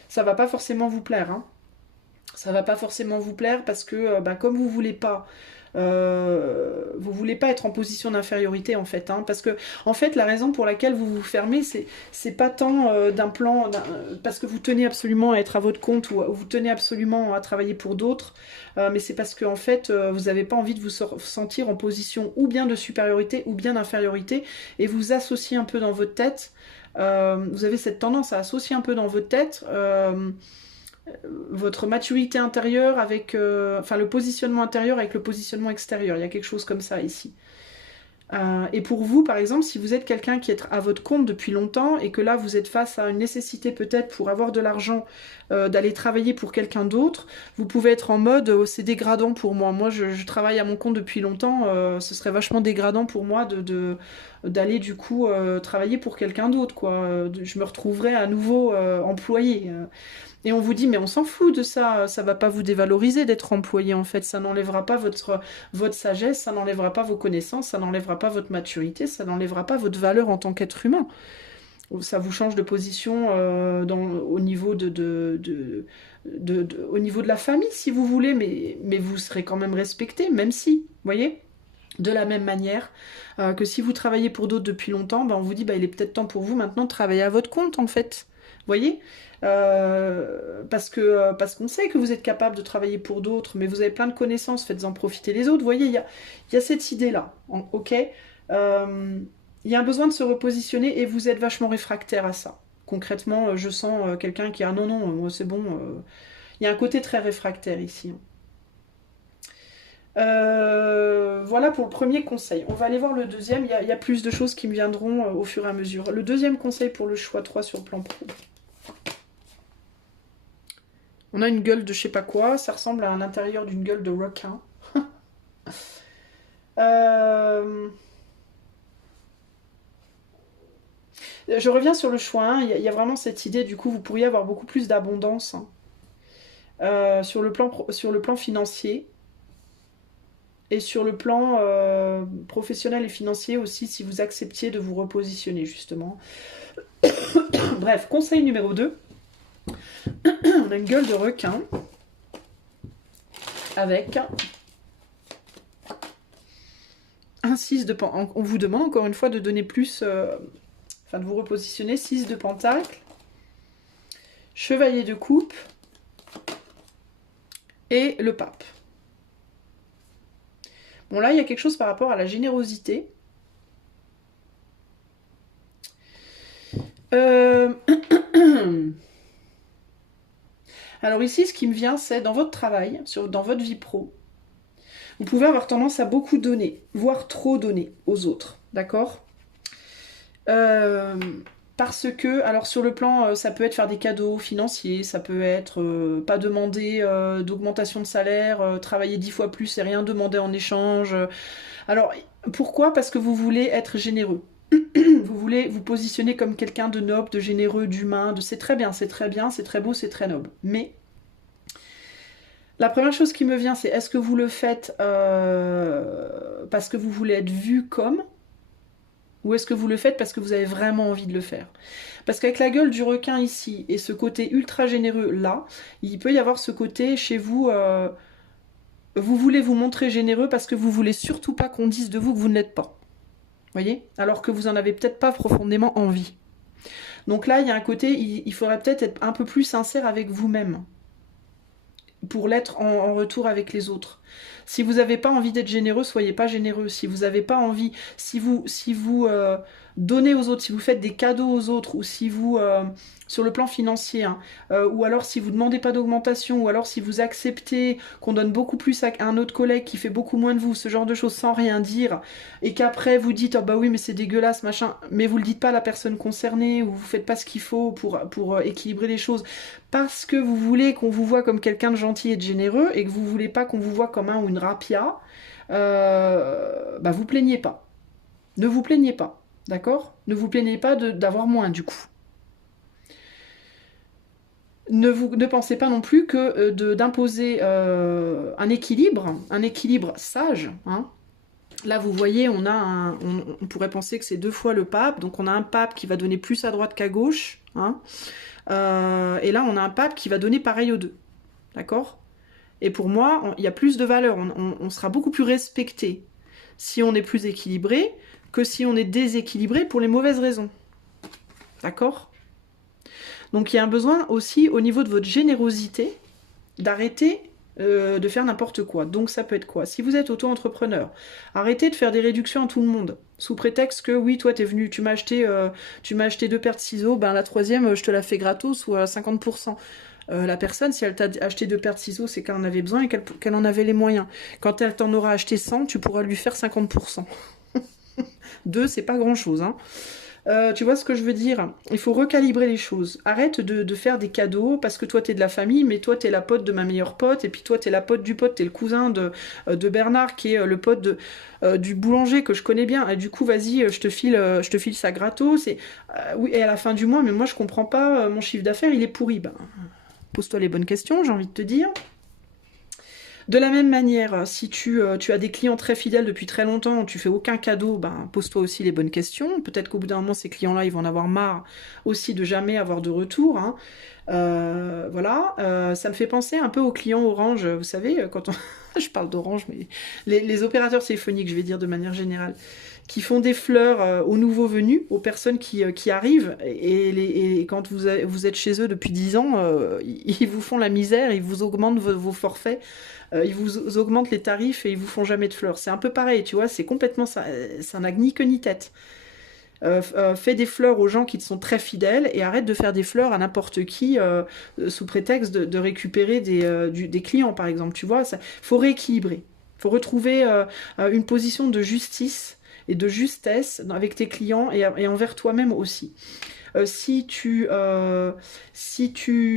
Ça va pas forcément vous plaire, hein. Ça va pas forcément vous plaire parce que comme vous voulez pas être en position d'infériorité en fait, hein, parce que en fait la raison pour laquelle vous vous fermez c'est pas tant parce que vous tenez absolument à être à votre compte ou vous tenez absolument à travailler pour d'autres, mais c'est parce que en fait vous avez pas envie de vous sentir en position ou bien de supériorité ou bien d'infériorité et vous associez un peu dans votre tête, vous avez cette tendance à associer un peu dans votre tête votre maturité intérieure avec le positionnement intérieur avec le positionnement extérieur. Il y a quelque chose comme ça ici. Et pour vous, par exemple, si vous êtes quelqu'un qui est à votre compte depuis longtemps et que là vous êtes face à une nécessité peut-être pour avoir de l'argent d'aller travailler pour quelqu'un d'autre, vous pouvez être en mode c'est dégradant pour moi. Moi je travaille à mon compte depuis longtemps, ce serait vachement dégradant pour moi d'aller du coup travailler pour quelqu'un d'autre, quoi. Je me retrouverais à nouveau employé. Et on vous dit, mais on s'en fout de ça, ça va pas vous dévaloriser d'être employé en fait, ça n'enlèvera pas votre sagesse, ça n'enlèvera pas vos connaissances, ça n'enlèvera pas votre maturité, ça n'enlèvera pas votre valeur en tant qu'être humain. Ça vous change de position au niveau au niveau de la famille si vous voulez, mais vous serez quand même respecté, même si, vous voyez? De la même manière que si vous travaillez pour d'autres depuis longtemps, on vous dit il est peut-être temps pour vous maintenant de travailler à votre compte en fait. Vous voyez? Parce qu'on sait que vous êtes capable de travailler pour d'autres, mais vous avez plein de connaissances, faites-en profiter les autres. Vous voyez, il y a cette idée-là, ok? Il y a un besoin de se repositionner et vous êtes vachement réfractaire à ça. Concrètement, je sens quelqu'un qui a non, non, moi c'est bon. Il y a un côté très réfractaire ici. Voilà pour le premier conseil. On va aller voir le deuxième. Il y a plus de choses qui me viendront au fur et à mesure. Le deuxième conseil pour le choix 3 sur le plan pro. On a une gueule de je sais pas quoi. Ça ressemble à l'intérieur d'une gueule de requin. Je reviens sur le choix 1. Il y a vraiment cette idée. Du coup, vous pourriez avoir beaucoup plus d'abondance sur le plan financier. Et sur le plan professionnel et financier aussi, si vous acceptiez de vous repositionner, justement. Bref, conseil numéro 2. On a une gueule de requin. Avec un 6 de pentacle. On vous demande encore une fois de donner plus... de vous repositionner. 6 de pentacle. Chevalier de coupe. Et le pape. Bon, là, il y a quelque chose par rapport à la générosité. Alors ici, ce qui me vient, c'est dans votre travail, dans votre vie pro, vous pouvez avoir tendance à beaucoup donner, voire trop donner aux autres, d'accord? Parce que, alors sur le plan, ça peut être faire des cadeaux financiers, ça peut être pas demander d'augmentation de salaire, travailler 10 fois plus et rien demander en échange. Alors, pourquoi? Parce que vous voulez être généreux. Vous voulez vous positionner comme quelqu'un de noble, de généreux, d'humain, c'est très bien, c'est très bien, c'est très beau, c'est très noble. Mais la première chose qui me vient, c'est est-ce que vous le faites parce que vous voulez être vu comme, ou est-ce que vous le faites parce que vous avez vraiment envie de le faire? Parce qu'avec la gueule du requin ici, et ce côté ultra généreux là, il peut y avoir ce côté chez vous, vous voulez vous montrer généreux parce que vous voulez surtout pas qu'on dise de vous que vous ne l'êtes pas. Voyez? Alors que vous en avez peut-être pas profondément envie. Donc là, il y a un côté, il faudrait peut-être être un peu plus sincère avec vous-même pour l'être en retour avec les autres. Si vous n'avez pas envie d'être généreux, soyez pas généreux. Si vous n'avez pas envie, si vous donnez aux autres, si vous faites des cadeaux aux autres, ou si vous, sur le plan financier, hein, ou alors si vous demandez pas d'augmentation, ou alors si vous acceptez qu'on donne beaucoup plus à un autre collègue qui fait beaucoup moins de vous, ce genre de choses sans rien dire, et qu'après vous dites, oh bah oui mais c'est dégueulasse, machin, mais vous le dites pas à la personne concernée, ou vous faites pas ce qu'il faut pour équilibrer les choses, parce que vous voulez qu'on vous voit comme quelqu'un de gentil et de généreux, et que vous voulez pas qu'on vous voit comme un ou une rapia, bah vous plaignez pas. Ne vous plaignez pas, d'accord? Ne vous plaignez pas d'avoir moins du coup. Ne pensez pas non plus que d'imposer un équilibre sage, hein. Là, vous voyez, on pourrait penser que c'est 2 fois le pape, donc on a un pape qui va donner plus à droite qu'à gauche, hein. Et là, on a un pape qui va donner pareil aux deux, d'accord? Et pour moi, il y a plus de valeur, on sera beaucoup plus respecté si on est plus équilibré que si on est déséquilibré pour les mauvaises raisons, d'accord? Donc il y a un besoin aussi au niveau de votre générosité d'arrêter de faire n'importe quoi. Donc ça peut être quoi? Si vous êtes auto-entrepreneur, arrêtez de faire des réductions à tout le monde, sous prétexte que oui, toi t'es venu, tu m'as acheté 2 paires de ciseaux, ben la troisième je te la fais gratos ou à 50%. La personne, si elle t'a acheté 2 paires de ciseaux, c'est qu'elle en avait besoin et qu'elle en avait les moyens. Quand elle t'en aura acheté 100, tu pourras lui faire 50%. 2, c'est pas grand-chose, hein. Tu vois ce que je veux dire? Il faut recalibrer les choses. Arrête de faire des cadeaux parce que toi t'es de la famille, mais toi t'es la pote de ma meilleure pote, et puis toi t'es la pote du pote, t'es le cousin de Bernard qui est le pote du boulanger que je connais bien. Et du coup, vas-y, je te file ça gratos. Oui, et à la fin du mois, mais moi je comprends pas, mon chiffre d'affaires il est pourri. Ben, pose-toi les bonnes questions, j'ai envie de te dire. De la même manière, si tu as des clients très fidèles depuis très longtemps, tu fais aucun cadeau, ben, pose-toi aussi les bonnes questions. Peut-être qu'au bout d'un moment, ces clients-là, ils vont en avoir marre aussi de jamais avoir de retour, hein. Voilà, ça me fait penser un peu aux clients Orange, vous savez, quand on... je parle d'Orange, mais les opérateurs téléphoniques, je vais dire de manière générale, qui font des fleurs aux nouveaux venus, aux personnes qui arrivent, et quand vous êtes chez eux depuis 10 ans, ils vous font la misère, ils vous augmentent vos forfaits, ils vous augmentent les tarifs et ils vous font jamais de fleurs. C'est un peu pareil, tu vois, c'est complètement ça, ça n'a ni queue ni tête. Fais des fleurs aux gens qui te sont très fidèles et arrête de faire des fleurs à n'importe qui sous prétexte de récupérer des clients, par exemple. Tu vois, faut rééquilibrer. Faut retrouver une position de justice et de justesse avec tes clients et envers toi-même aussi.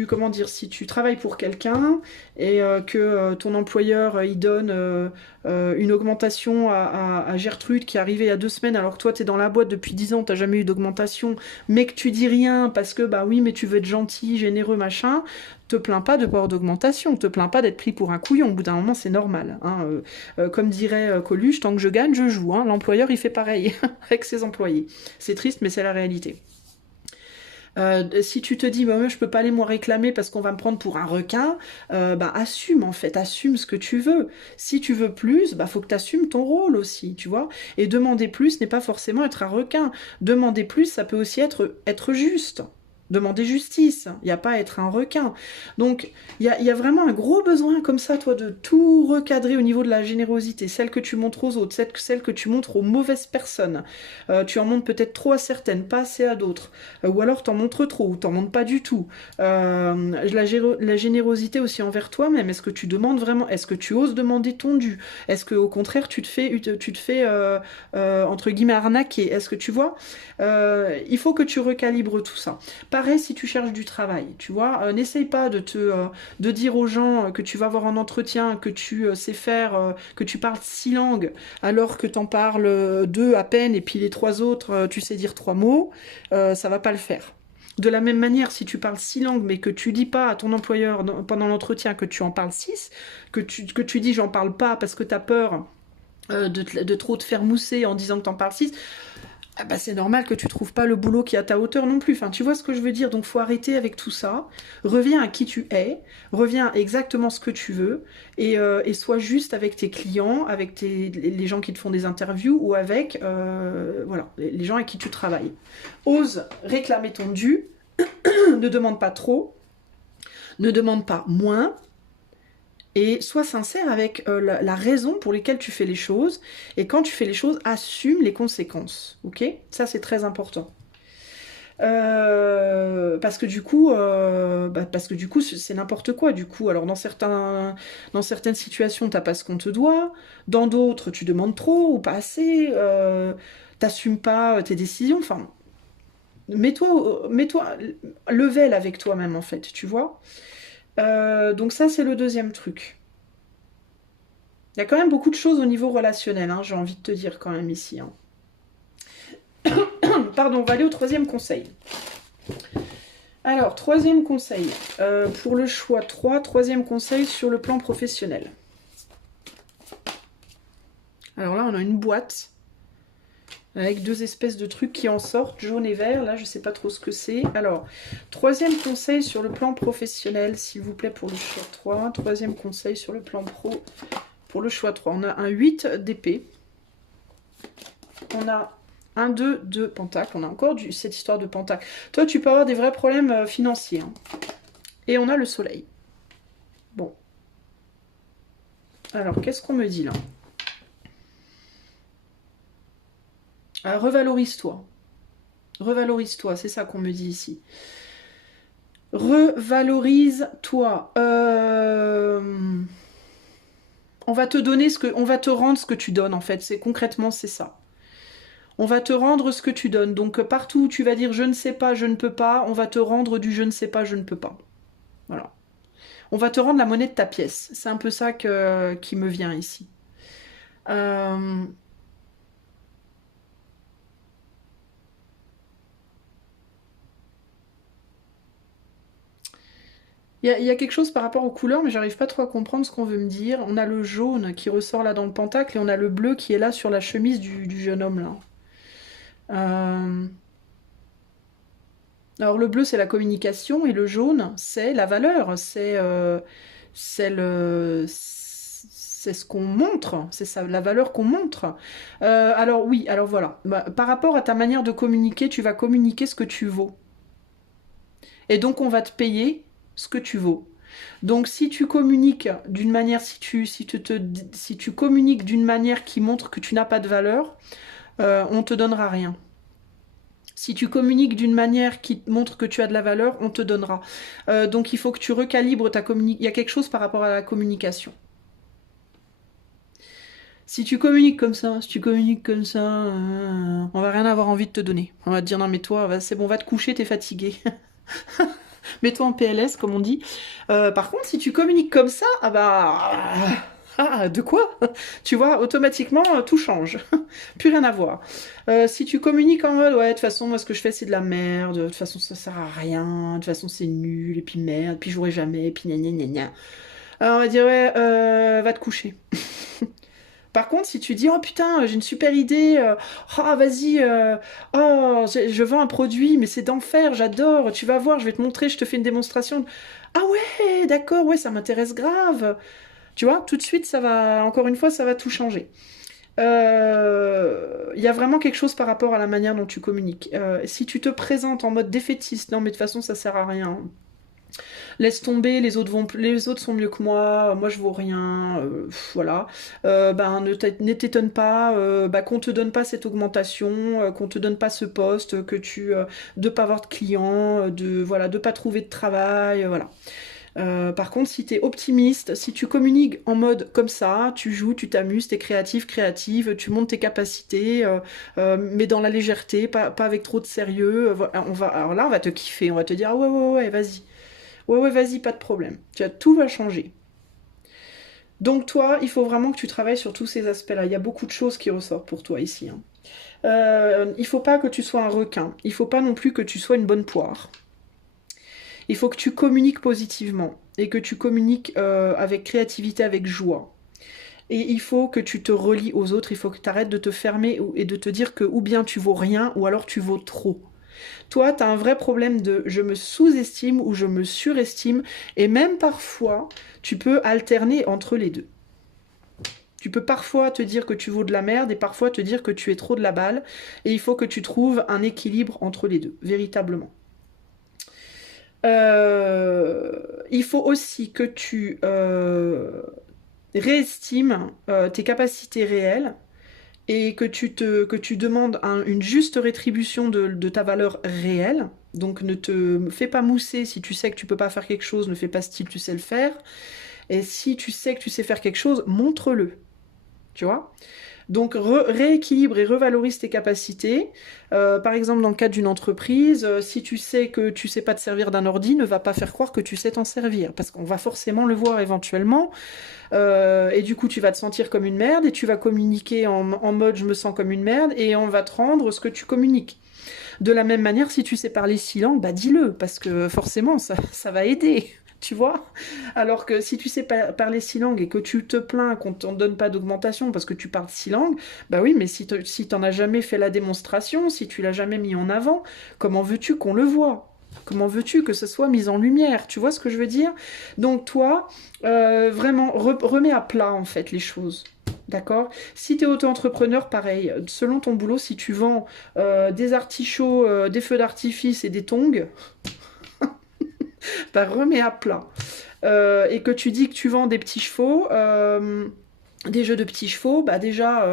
Comment dire, si tu travailles pour quelqu'un et que ton employeur il donne une augmentation à Gertrude qui est arrivée il y a 2 semaines alors que toi t'es dans la boîte depuis 10 ans, t'as jamais eu d'augmentation, mais que tu dis rien parce que bah oui mais tu veux être gentil, généreux, machin, te plains pas de pas avoir d'augmentation, te plains pas d'être pris pour un couillon, au bout d'un moment c'est normal, hein. Comme dirait Coluche, tant que je gagne, je joue, hein. L'employeur il fait pareil avec ses employés. C'est triste mais c'est la réalité. Si tu te dis bah, moi, je peux pas aller moi réclamer parce qu'on va me prendre pour un requin, bah assume en fait, assume ce que tu veux. Si tu veux plus, bah faut que tu assumes ton rôle aussi, tu vois. Et demander plus n'est pas forcément être un requin. Demander plus, ça peut aussi être juste. Demander justice, il n'y a pas à être un requin. Donc, il y a vraiment un gros besoin comme ça, toi, de tout recadrer au niveau de la générosité, celle que tu montres aux autres, celle que tu montres aux mauvaises personnes. Tu en montres peut-être trop à certaines, pas assez à d'autres. Ou alors, t'en montres trop, ou t'en montres pas du tout. La générosité aussi envers toi-même, est-ce que tu demandes vraiment, est-ce que tu oses demander ton dû? Est-ce qu'au contraire, tu te fais entre guillemets, arnaquer? Est-ce que tu vois? Il faut que tu recalibres tout ça. Pareil si tu cherches du travail, tu vois, n'essaye pas de dire aux gens que tu vas avoir un entretien, que tu sais faire, que tu parles 6 langues, alors que t'en parles 2 à peine, et puis les 3 autres, tu sais dire 3 mots, ça va pas le faire. De la même manière, si tu parles 6 langues, mais que tu dis pas à ton employeur pendant l'entretien que tu en parles 6, que tu dis j'en parle pas parce que t'as peur de trop te faire mousser en disant que t'en parles 6, ah bah c'est normal que tu trouves pas le boulot qui est à ta hauteur non plus. Enfin, tu vois ce que je veux dire? Donc faut arrêter avec tout ça. Reviens à qui tu es, reviens à exactement ce que tu veux, et sois juste avec tes clients, avec les gens qui te font des interviews, ou avec voilà, les gens avec qui tu travailles. Ose réclamer ton dû, ne demande pas trop, ne demande pas moins, et sois sincère avec la raison pour laquelle tu fais les choses. Et quand tu fais les choses, assume les conséquences. Ok? Ça, c'est très important. Parce que du coup, c'est n'importe quoi. Du coup, alors dans certaines situations, t'as pas ce qu'on te doit. Dans d'autres, tu demandes trop ou pas assez. T'assumes pas tes décisions. Enfin, mets-toi level avec toi-même en fait. Tu vois? Donc ça, c'est le deuxième truc. Il y a quand même beaucoup de choses au niveau relationnel, hein, j'ai envie de te dire quand même ici. Hein. Pardon, on va aller au troisième conseil. Alors, troisième conseil, pour le choix 3, troisième conseil sur le plan professionnel. Alors là, on a une boîte avec deux espèces de trucs qui en sortent, jaune et vert. Là, je sais pas trop ce que c'est. Alors, troisième conseil sur le plan professionnel, s'il vous plaît, pour le choix 3. Troisième conseil sur le plan pro, pour le choix 3. On a un 8 d'épée. On a un 2 de pentacle. On a encore cette histoire de pentacle. Toi, tu peux avoir des vrais problèmes financiers. Hein. Et on a le soleil. Bon. Alors, qu'est-ce qu'on me dit là? Revalorise-toi. Revalorise-toi, c'est ça qu'on me dit ici. Revalorise-toi. On va te donner on va te rendre ce que tu donnes en fait. Concrètement, c'est ça. On va te rendre ce que tu donnes. Donc partout où tu vas dire je ne sais pas, je ne peux pas, on va te rendre du je ne sais pas, je ne peux pas. Voilà. On va te rendre la monnaie de ta pièce. C'est un peu ça qui me vient ici. Il y a quelque chose par rapport aux couleurs, mais j'arrive pas trop à comprendre ce qu'on veut me dire. On a le jaune qui ressort là dans le pentacle, et on a le bleu qui est là sur la chemise du jeune homme là. Alors le bleu c'est la communication, et le jaune c'est la valeur, c'est ce qu'on montre, c'est ça, la valeur qu'on montre. Alors oui, alors voilà. Bah, par rapport à ta manière de communiquer, tu vas communiquer ce que tu vaux. Et donc on va te payer ce que tu vaux. Donc si tu communiques d'une manière, si tu communiques d'une manière qui montre que tu n'as pas de valeur, on te donnera rien. Si tu communiques d'une manière qui montre que tu as de la valeur, on te donnera. Donc il faut que tu recalibres ta communication. Il y a quelque chose par rapport à la communication. Si tu communiques comme ça, on va rien avoir envie de te donner. On va te dire non mais toi, c'est bon, va te coucher, t'es fatigué. Mets-toi en PLS comme on dit. Par contre, si tu communiques comme ça, ah bah... Ah, de quoi? Tu vois, automatiquement, tout change. Plus rien à voir. Si tu communiques en mode, ouais, de toute façon, moi, ce que je fais, c'est de la merde. De toute façon, ça sert à rien. De toute façon, c'est nul. Et puis merde. Puis j'aurai jamais. Et puis gna gna gna gna. Alors, on va dire, ouais, va te coucher. Par contre, si tu dis, oh putain, j'ai une super idée, oh vas-y, oh, je vends un produit, mais c'est d'enfer, j'adore, tu vas voir, je vais te montrer, je te fais une démonstration. Ah ouais, d'accord, ouais, ça m'intéresse grave. Tu vois, tout de suite, ça va, encore une fois, ça va tout changer. Il y a vraiment quelque chose par rapport à la manière dont tu communiques. Si tu te présentes en mode défaitiste, non mais de toute façon, ça sert à rien. Laisse tomber, les autres sont mieux que moi je vaux rien, voilà. Ne t'étonne pas, qu'on te donne pas cette augmentation, qu'on te donne pas ce poste, de pas avoir de clients, de pas trouver de travail, voilà. Par contre, si tu es optimiste, si tu communiques en mode comme ça, tu joues, tu t'amuses, tu es créative, tu montes tes capacités, mais dans la légèreté, pas avec trop de sérieux. Alors là, on va te kiffer, on va te dire, ah ouais, vas-y. Ouais, vas-y, pas de problème. Tout va changer. Donc toi, il faut vraiment que tu travailles sur tous ces aspects-là. Il y a beaucoup de choses qui ressortent pour toi ici. Hein. Il faut pas que tu sois un requin. Il faut pas non plus que tu sois une bonne poire. Il faut que tu communiques positivement et que tu communiques avec créativité, avec joie. Et il faut que tu te relies aux autres, il faut que tu arrêtes de te fermer et de te dire que ou bien tu vaux rien ou alors tu vaux trop. Toi, tu as un vrai problème de je me sous-estime ou je me surestime et même parfois, tu peux alterner entre les deux. Tu peux parfois te dire que tu vaux de la merde et parfois te dire que tu es trop de la balle et il faut que tu trouves un équilibre entre les deux, véritablement. Il faut aussi que tu réestimes tes capacités réelles et que tu demandes une juste rétribution de ta valeur réelle. Donc ne te fais pas mousser si tu sais que tu peux pas faire quelque chose, ne fais pas style tu sais le faire. Et si tu sais que tu sais faire quelque chose, montre-le. Tu vois? Donc rééquilibre et revalorise tes capacités. Par exemple, dans le cadre d'une entreprise, si tu sais que tu sais pas te servir d'un ordi, ne va pas faire croire que tu sais t'en servir, parce qu'on va forcément le voir éventuellement. Et du coup, tu vas te sentir comme une merde et tu vas communiquer en mode je me sens comme une merde et on va te rendre ce que tu communiques. De la même manière, si tu sais parler 6 langues, bah dis-le, parce que forcément, ça va aider. Tu vois? Alors que si tu sais parler 6 langues et que tu te plains qu'on ne t'en donne pas d'augmentation parce que tu parles 6 langues, bah oui, mais si t'en as jamais fait la démonstration, si tu l'as jamais mis en avant, comment veux-tu qu'on le voit? Comment veux-tu que ce soit mis en lumière? Tu vois ce que je veux dire? Donc toi, vraiment, remets à plat en fait les choses. D'accord? Si tu es auto-entrepreneur, pareil, selon ton boulot, si tu vends des artichauts, des feux d'artifice et des tongs, bah, remets à plat. Et que tu dis que tu vends des petits chevaux, des jeux de petits chevaux, bah déjà,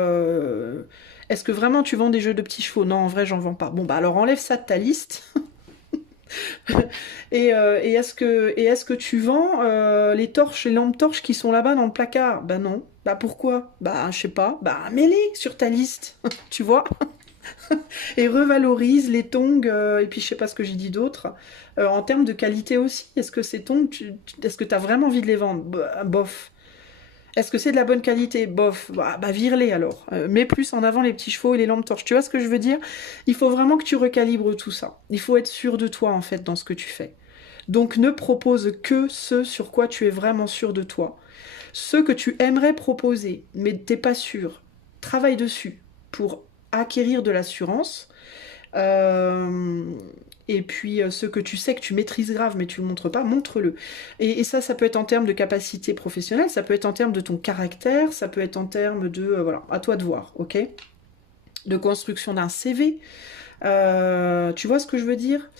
est-ce que vraiment tu vends des jeux de petits chevaux? Non, en vrai, j'en vends pas. Bon, bah alors enlève ça de ta liste. Et est-ce que tu vends les torches, les lampes torches qui sont là-bas dans le placard? Bah non. Bah pourquoi? Bah je sais pas. Bah mets-les sur ta liste, tu vois? Et revalorise les tongs, et puis je sais pas ce que j'ai dit d'autre, en termes de qualité aussi. Est-ce que ces tongs, est-ce que tu as vraiment envie de les vendre? Bah, bof. Est-ce que c'est de la bonne qualité? Bof. Bah vire-les alors. Mets plus en avant les petits chevaux et les lampes torches. Tu vois ce que je veux dire? Il faut vraiment que tu recalibres tout ça. Il faut être sûr de toi en fait dans ce que tu fais. Donc ne propose que ce sur quoi tu es vraiment sûr de toi. Ce que tu aimerais proposer, mais t'es pas sûr, travaille dessus pour acquérir de l'assurance. Euh, et puis ce que tu sais que tu maîtrises grave mais tu le montres pas, montre-le. Et ça peut être en termes de capacité professionnelle, ça peut être en termes de ton caractère, ça peut être en termes de... voilà, à toi de voir, ok? De construction d'un CV. Tu vois ce que je veux dire?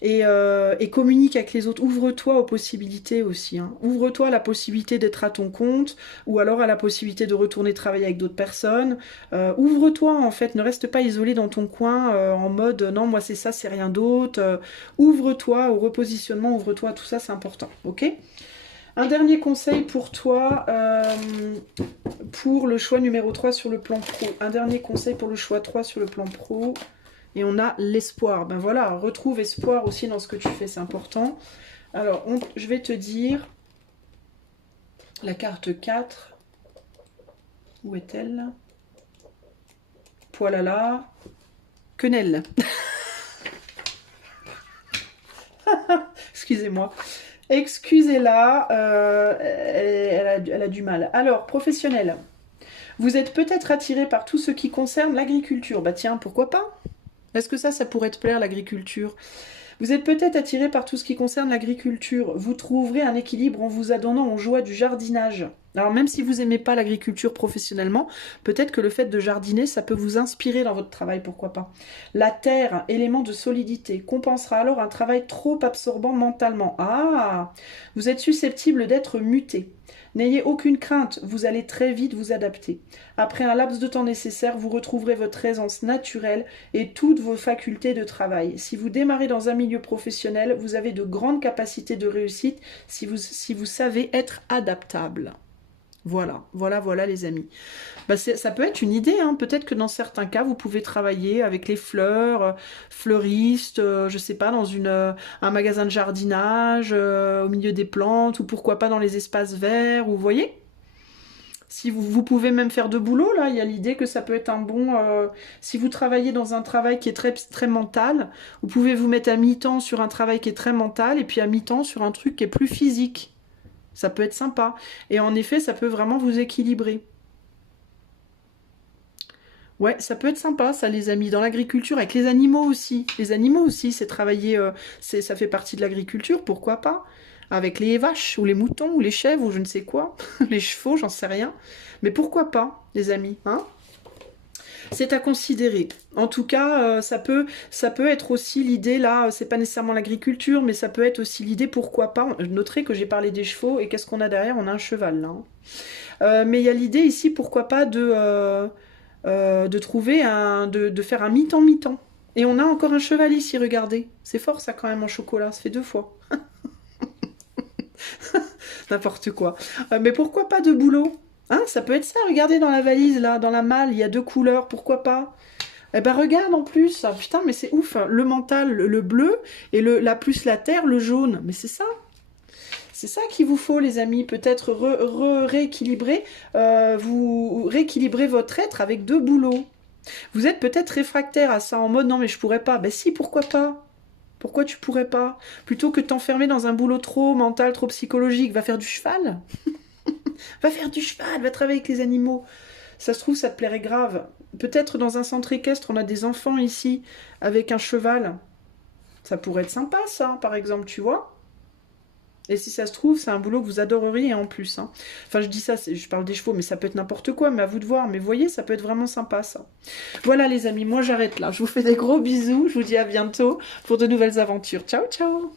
Et communique avec les autres. Ouvre-toi aux possibilités aussi. Hein. Ouvre-toi à la possibilité d'être à ton compte ou alors à la possibilité de retourner travailler avec d'autres personnes. Ouvre-toi en fait. Ne reste pas isolé dans ton coin en mode non, moi c'est ça, c'est rien d'autre. Ouvre-toi au repositionnement, ouvre-toi à tout ça, c'est important. Ok? Un dernier conseil pour toi, pour le choix numéro 3 sur le plan pro. Un dernier conseil pour le choix 3 sur le plan pro. Et on a l'espoir. Ben voilà, retrouve espoir aussi dans ce que tu fais, c'est important. Alors, je vais te dire la carte 4. Où est-elle? Poilala. Quenelle. Excusez-moi. Excusez-la, elle a du mal. Alors, professionnel. Vous êtes peut-être attiré par tout ce qui concerne l'agriculture. Bah tiens, pourquoi pas? Est-ce que ça pourrait te plaire, l'agriculture? Vous êtes peut-être attiré par tout ce qui concerne l'agriculture. Vous trouverez un équilibre en vous adonnant aux joies du jardinage. Alors même si vous n'aimez pas l'agriculture professionnellement, peut-être que le fait de jardiner, ça peut vous inspirer dans votre travail, pourquoi pas. La terre, élément de solidité, compensera alors un travail trop absorbant mentalement. Ah, vous êtes susceptible d'être muté. N'ayez aucune crainte, vous allez très vite vous adapter. Après un laps de temps nécessaire, vous retrouverez votre aisance naturelle et toutes vos facultés de travail. Si vous démarrez dans un milieu professionnel, vous avez de grandes capacités de réussite si vous savez être adaptable. Voilà les amis. Bah ça peut être une idée, hein. Peut-être que dans certains cas, vous pouvez travailler avec les fleurs, fleuriste, je sais pas, dans un magasin de jardinage, au milieu des plantes, ou pourquoi pas dans les espaces verts, vous voyez? Si vous pouvez même faire de boulot, là, il y a l'idée que ça peut être un bon... si vous travaillez dans un travail qui est très, très mental, vous pouvez vous mettre à mi-temps sur un travail qui est très mental, et puis à mi-temps sur un truc qui est plus physique. Ça peut être sympa. Et en effet, ça peut vraiment vous équilibrer. Ouais, ça peut être sympa, ça, les amis. Dans l'agriculture, avec les animaux aussi. Les animaux aussi, c'est travailler, ça fait partie de l'agriculture, pourquoi pas? Avec les vaches, ou les moutons, ou les chèvres, ou je ne sais quoi. Les chevaux, j'en sais rien. Mais pourquoi pas, les amis, hein? C'est à considérer. En tout cas, ça peut être aussi l'idée, là, c'est pas nécessairement l'agriculture, mais ça peut être aussi l'idée, pourquoi pas. Je noterai que j'ai parlé des chevaux, et qu'est-ce qu'on a derrière? On a un cheval, là, hein. Mais il y a l'idée ici, pourquoi pas, de trouver de faire un mi-temps, mi-temps. Et on a encore un cheval ici, regardez. C'est fort ça quand même en chocolat, ça fait 2 fois. N'importe quoi. Mais pourquoi pas de boulot? Hein, ça peut être ça, regardez dans la valise là, dans la malle, il y a 2 couleurs, pourquoi pas? Eh ben regarde en plus, ah, putain mais c'est ouf, hein. Le mental, le bleu, et la plus la terre, le jaune. Mais c'est ça. C'est ça qu'il vous faut, les amis. Peut-être rééquilibrer, vous rééquilibrer votre être avec 2 boulots. Vous êtes peut-être réfractaire à ça, en mode non mais je pourrais pas. Ben si, pourquoi pas? Pourquoi tu pourrais pas? Plutôt que de t'enfermer dans un boulot trop mental, trop psychologique, va faire du cheval. Va faire du cheval, va travailler avec les animaux. Ça se trouve, ça te plairait grave. Peut-être dans un centre équestre, on a des enfants ici avec un cheval. Ça pourrait être sympa, ça, par exemple, tu vois? Et si ça se trouve, c'est un boulot que vous adoreriez en plus, hein. Enfin, je dis ça, je parle des chevaux, mais ça peut être n'importe quoi, mais à vous de voir. Mais vous voyez, ça peut être vraiment sympa, ça. Voilà, les amis, moi j'arrête là. Je vous fais des gros bisous. Je vous dis à bientôt pour de nouvelles aventures. Ciao, ciao!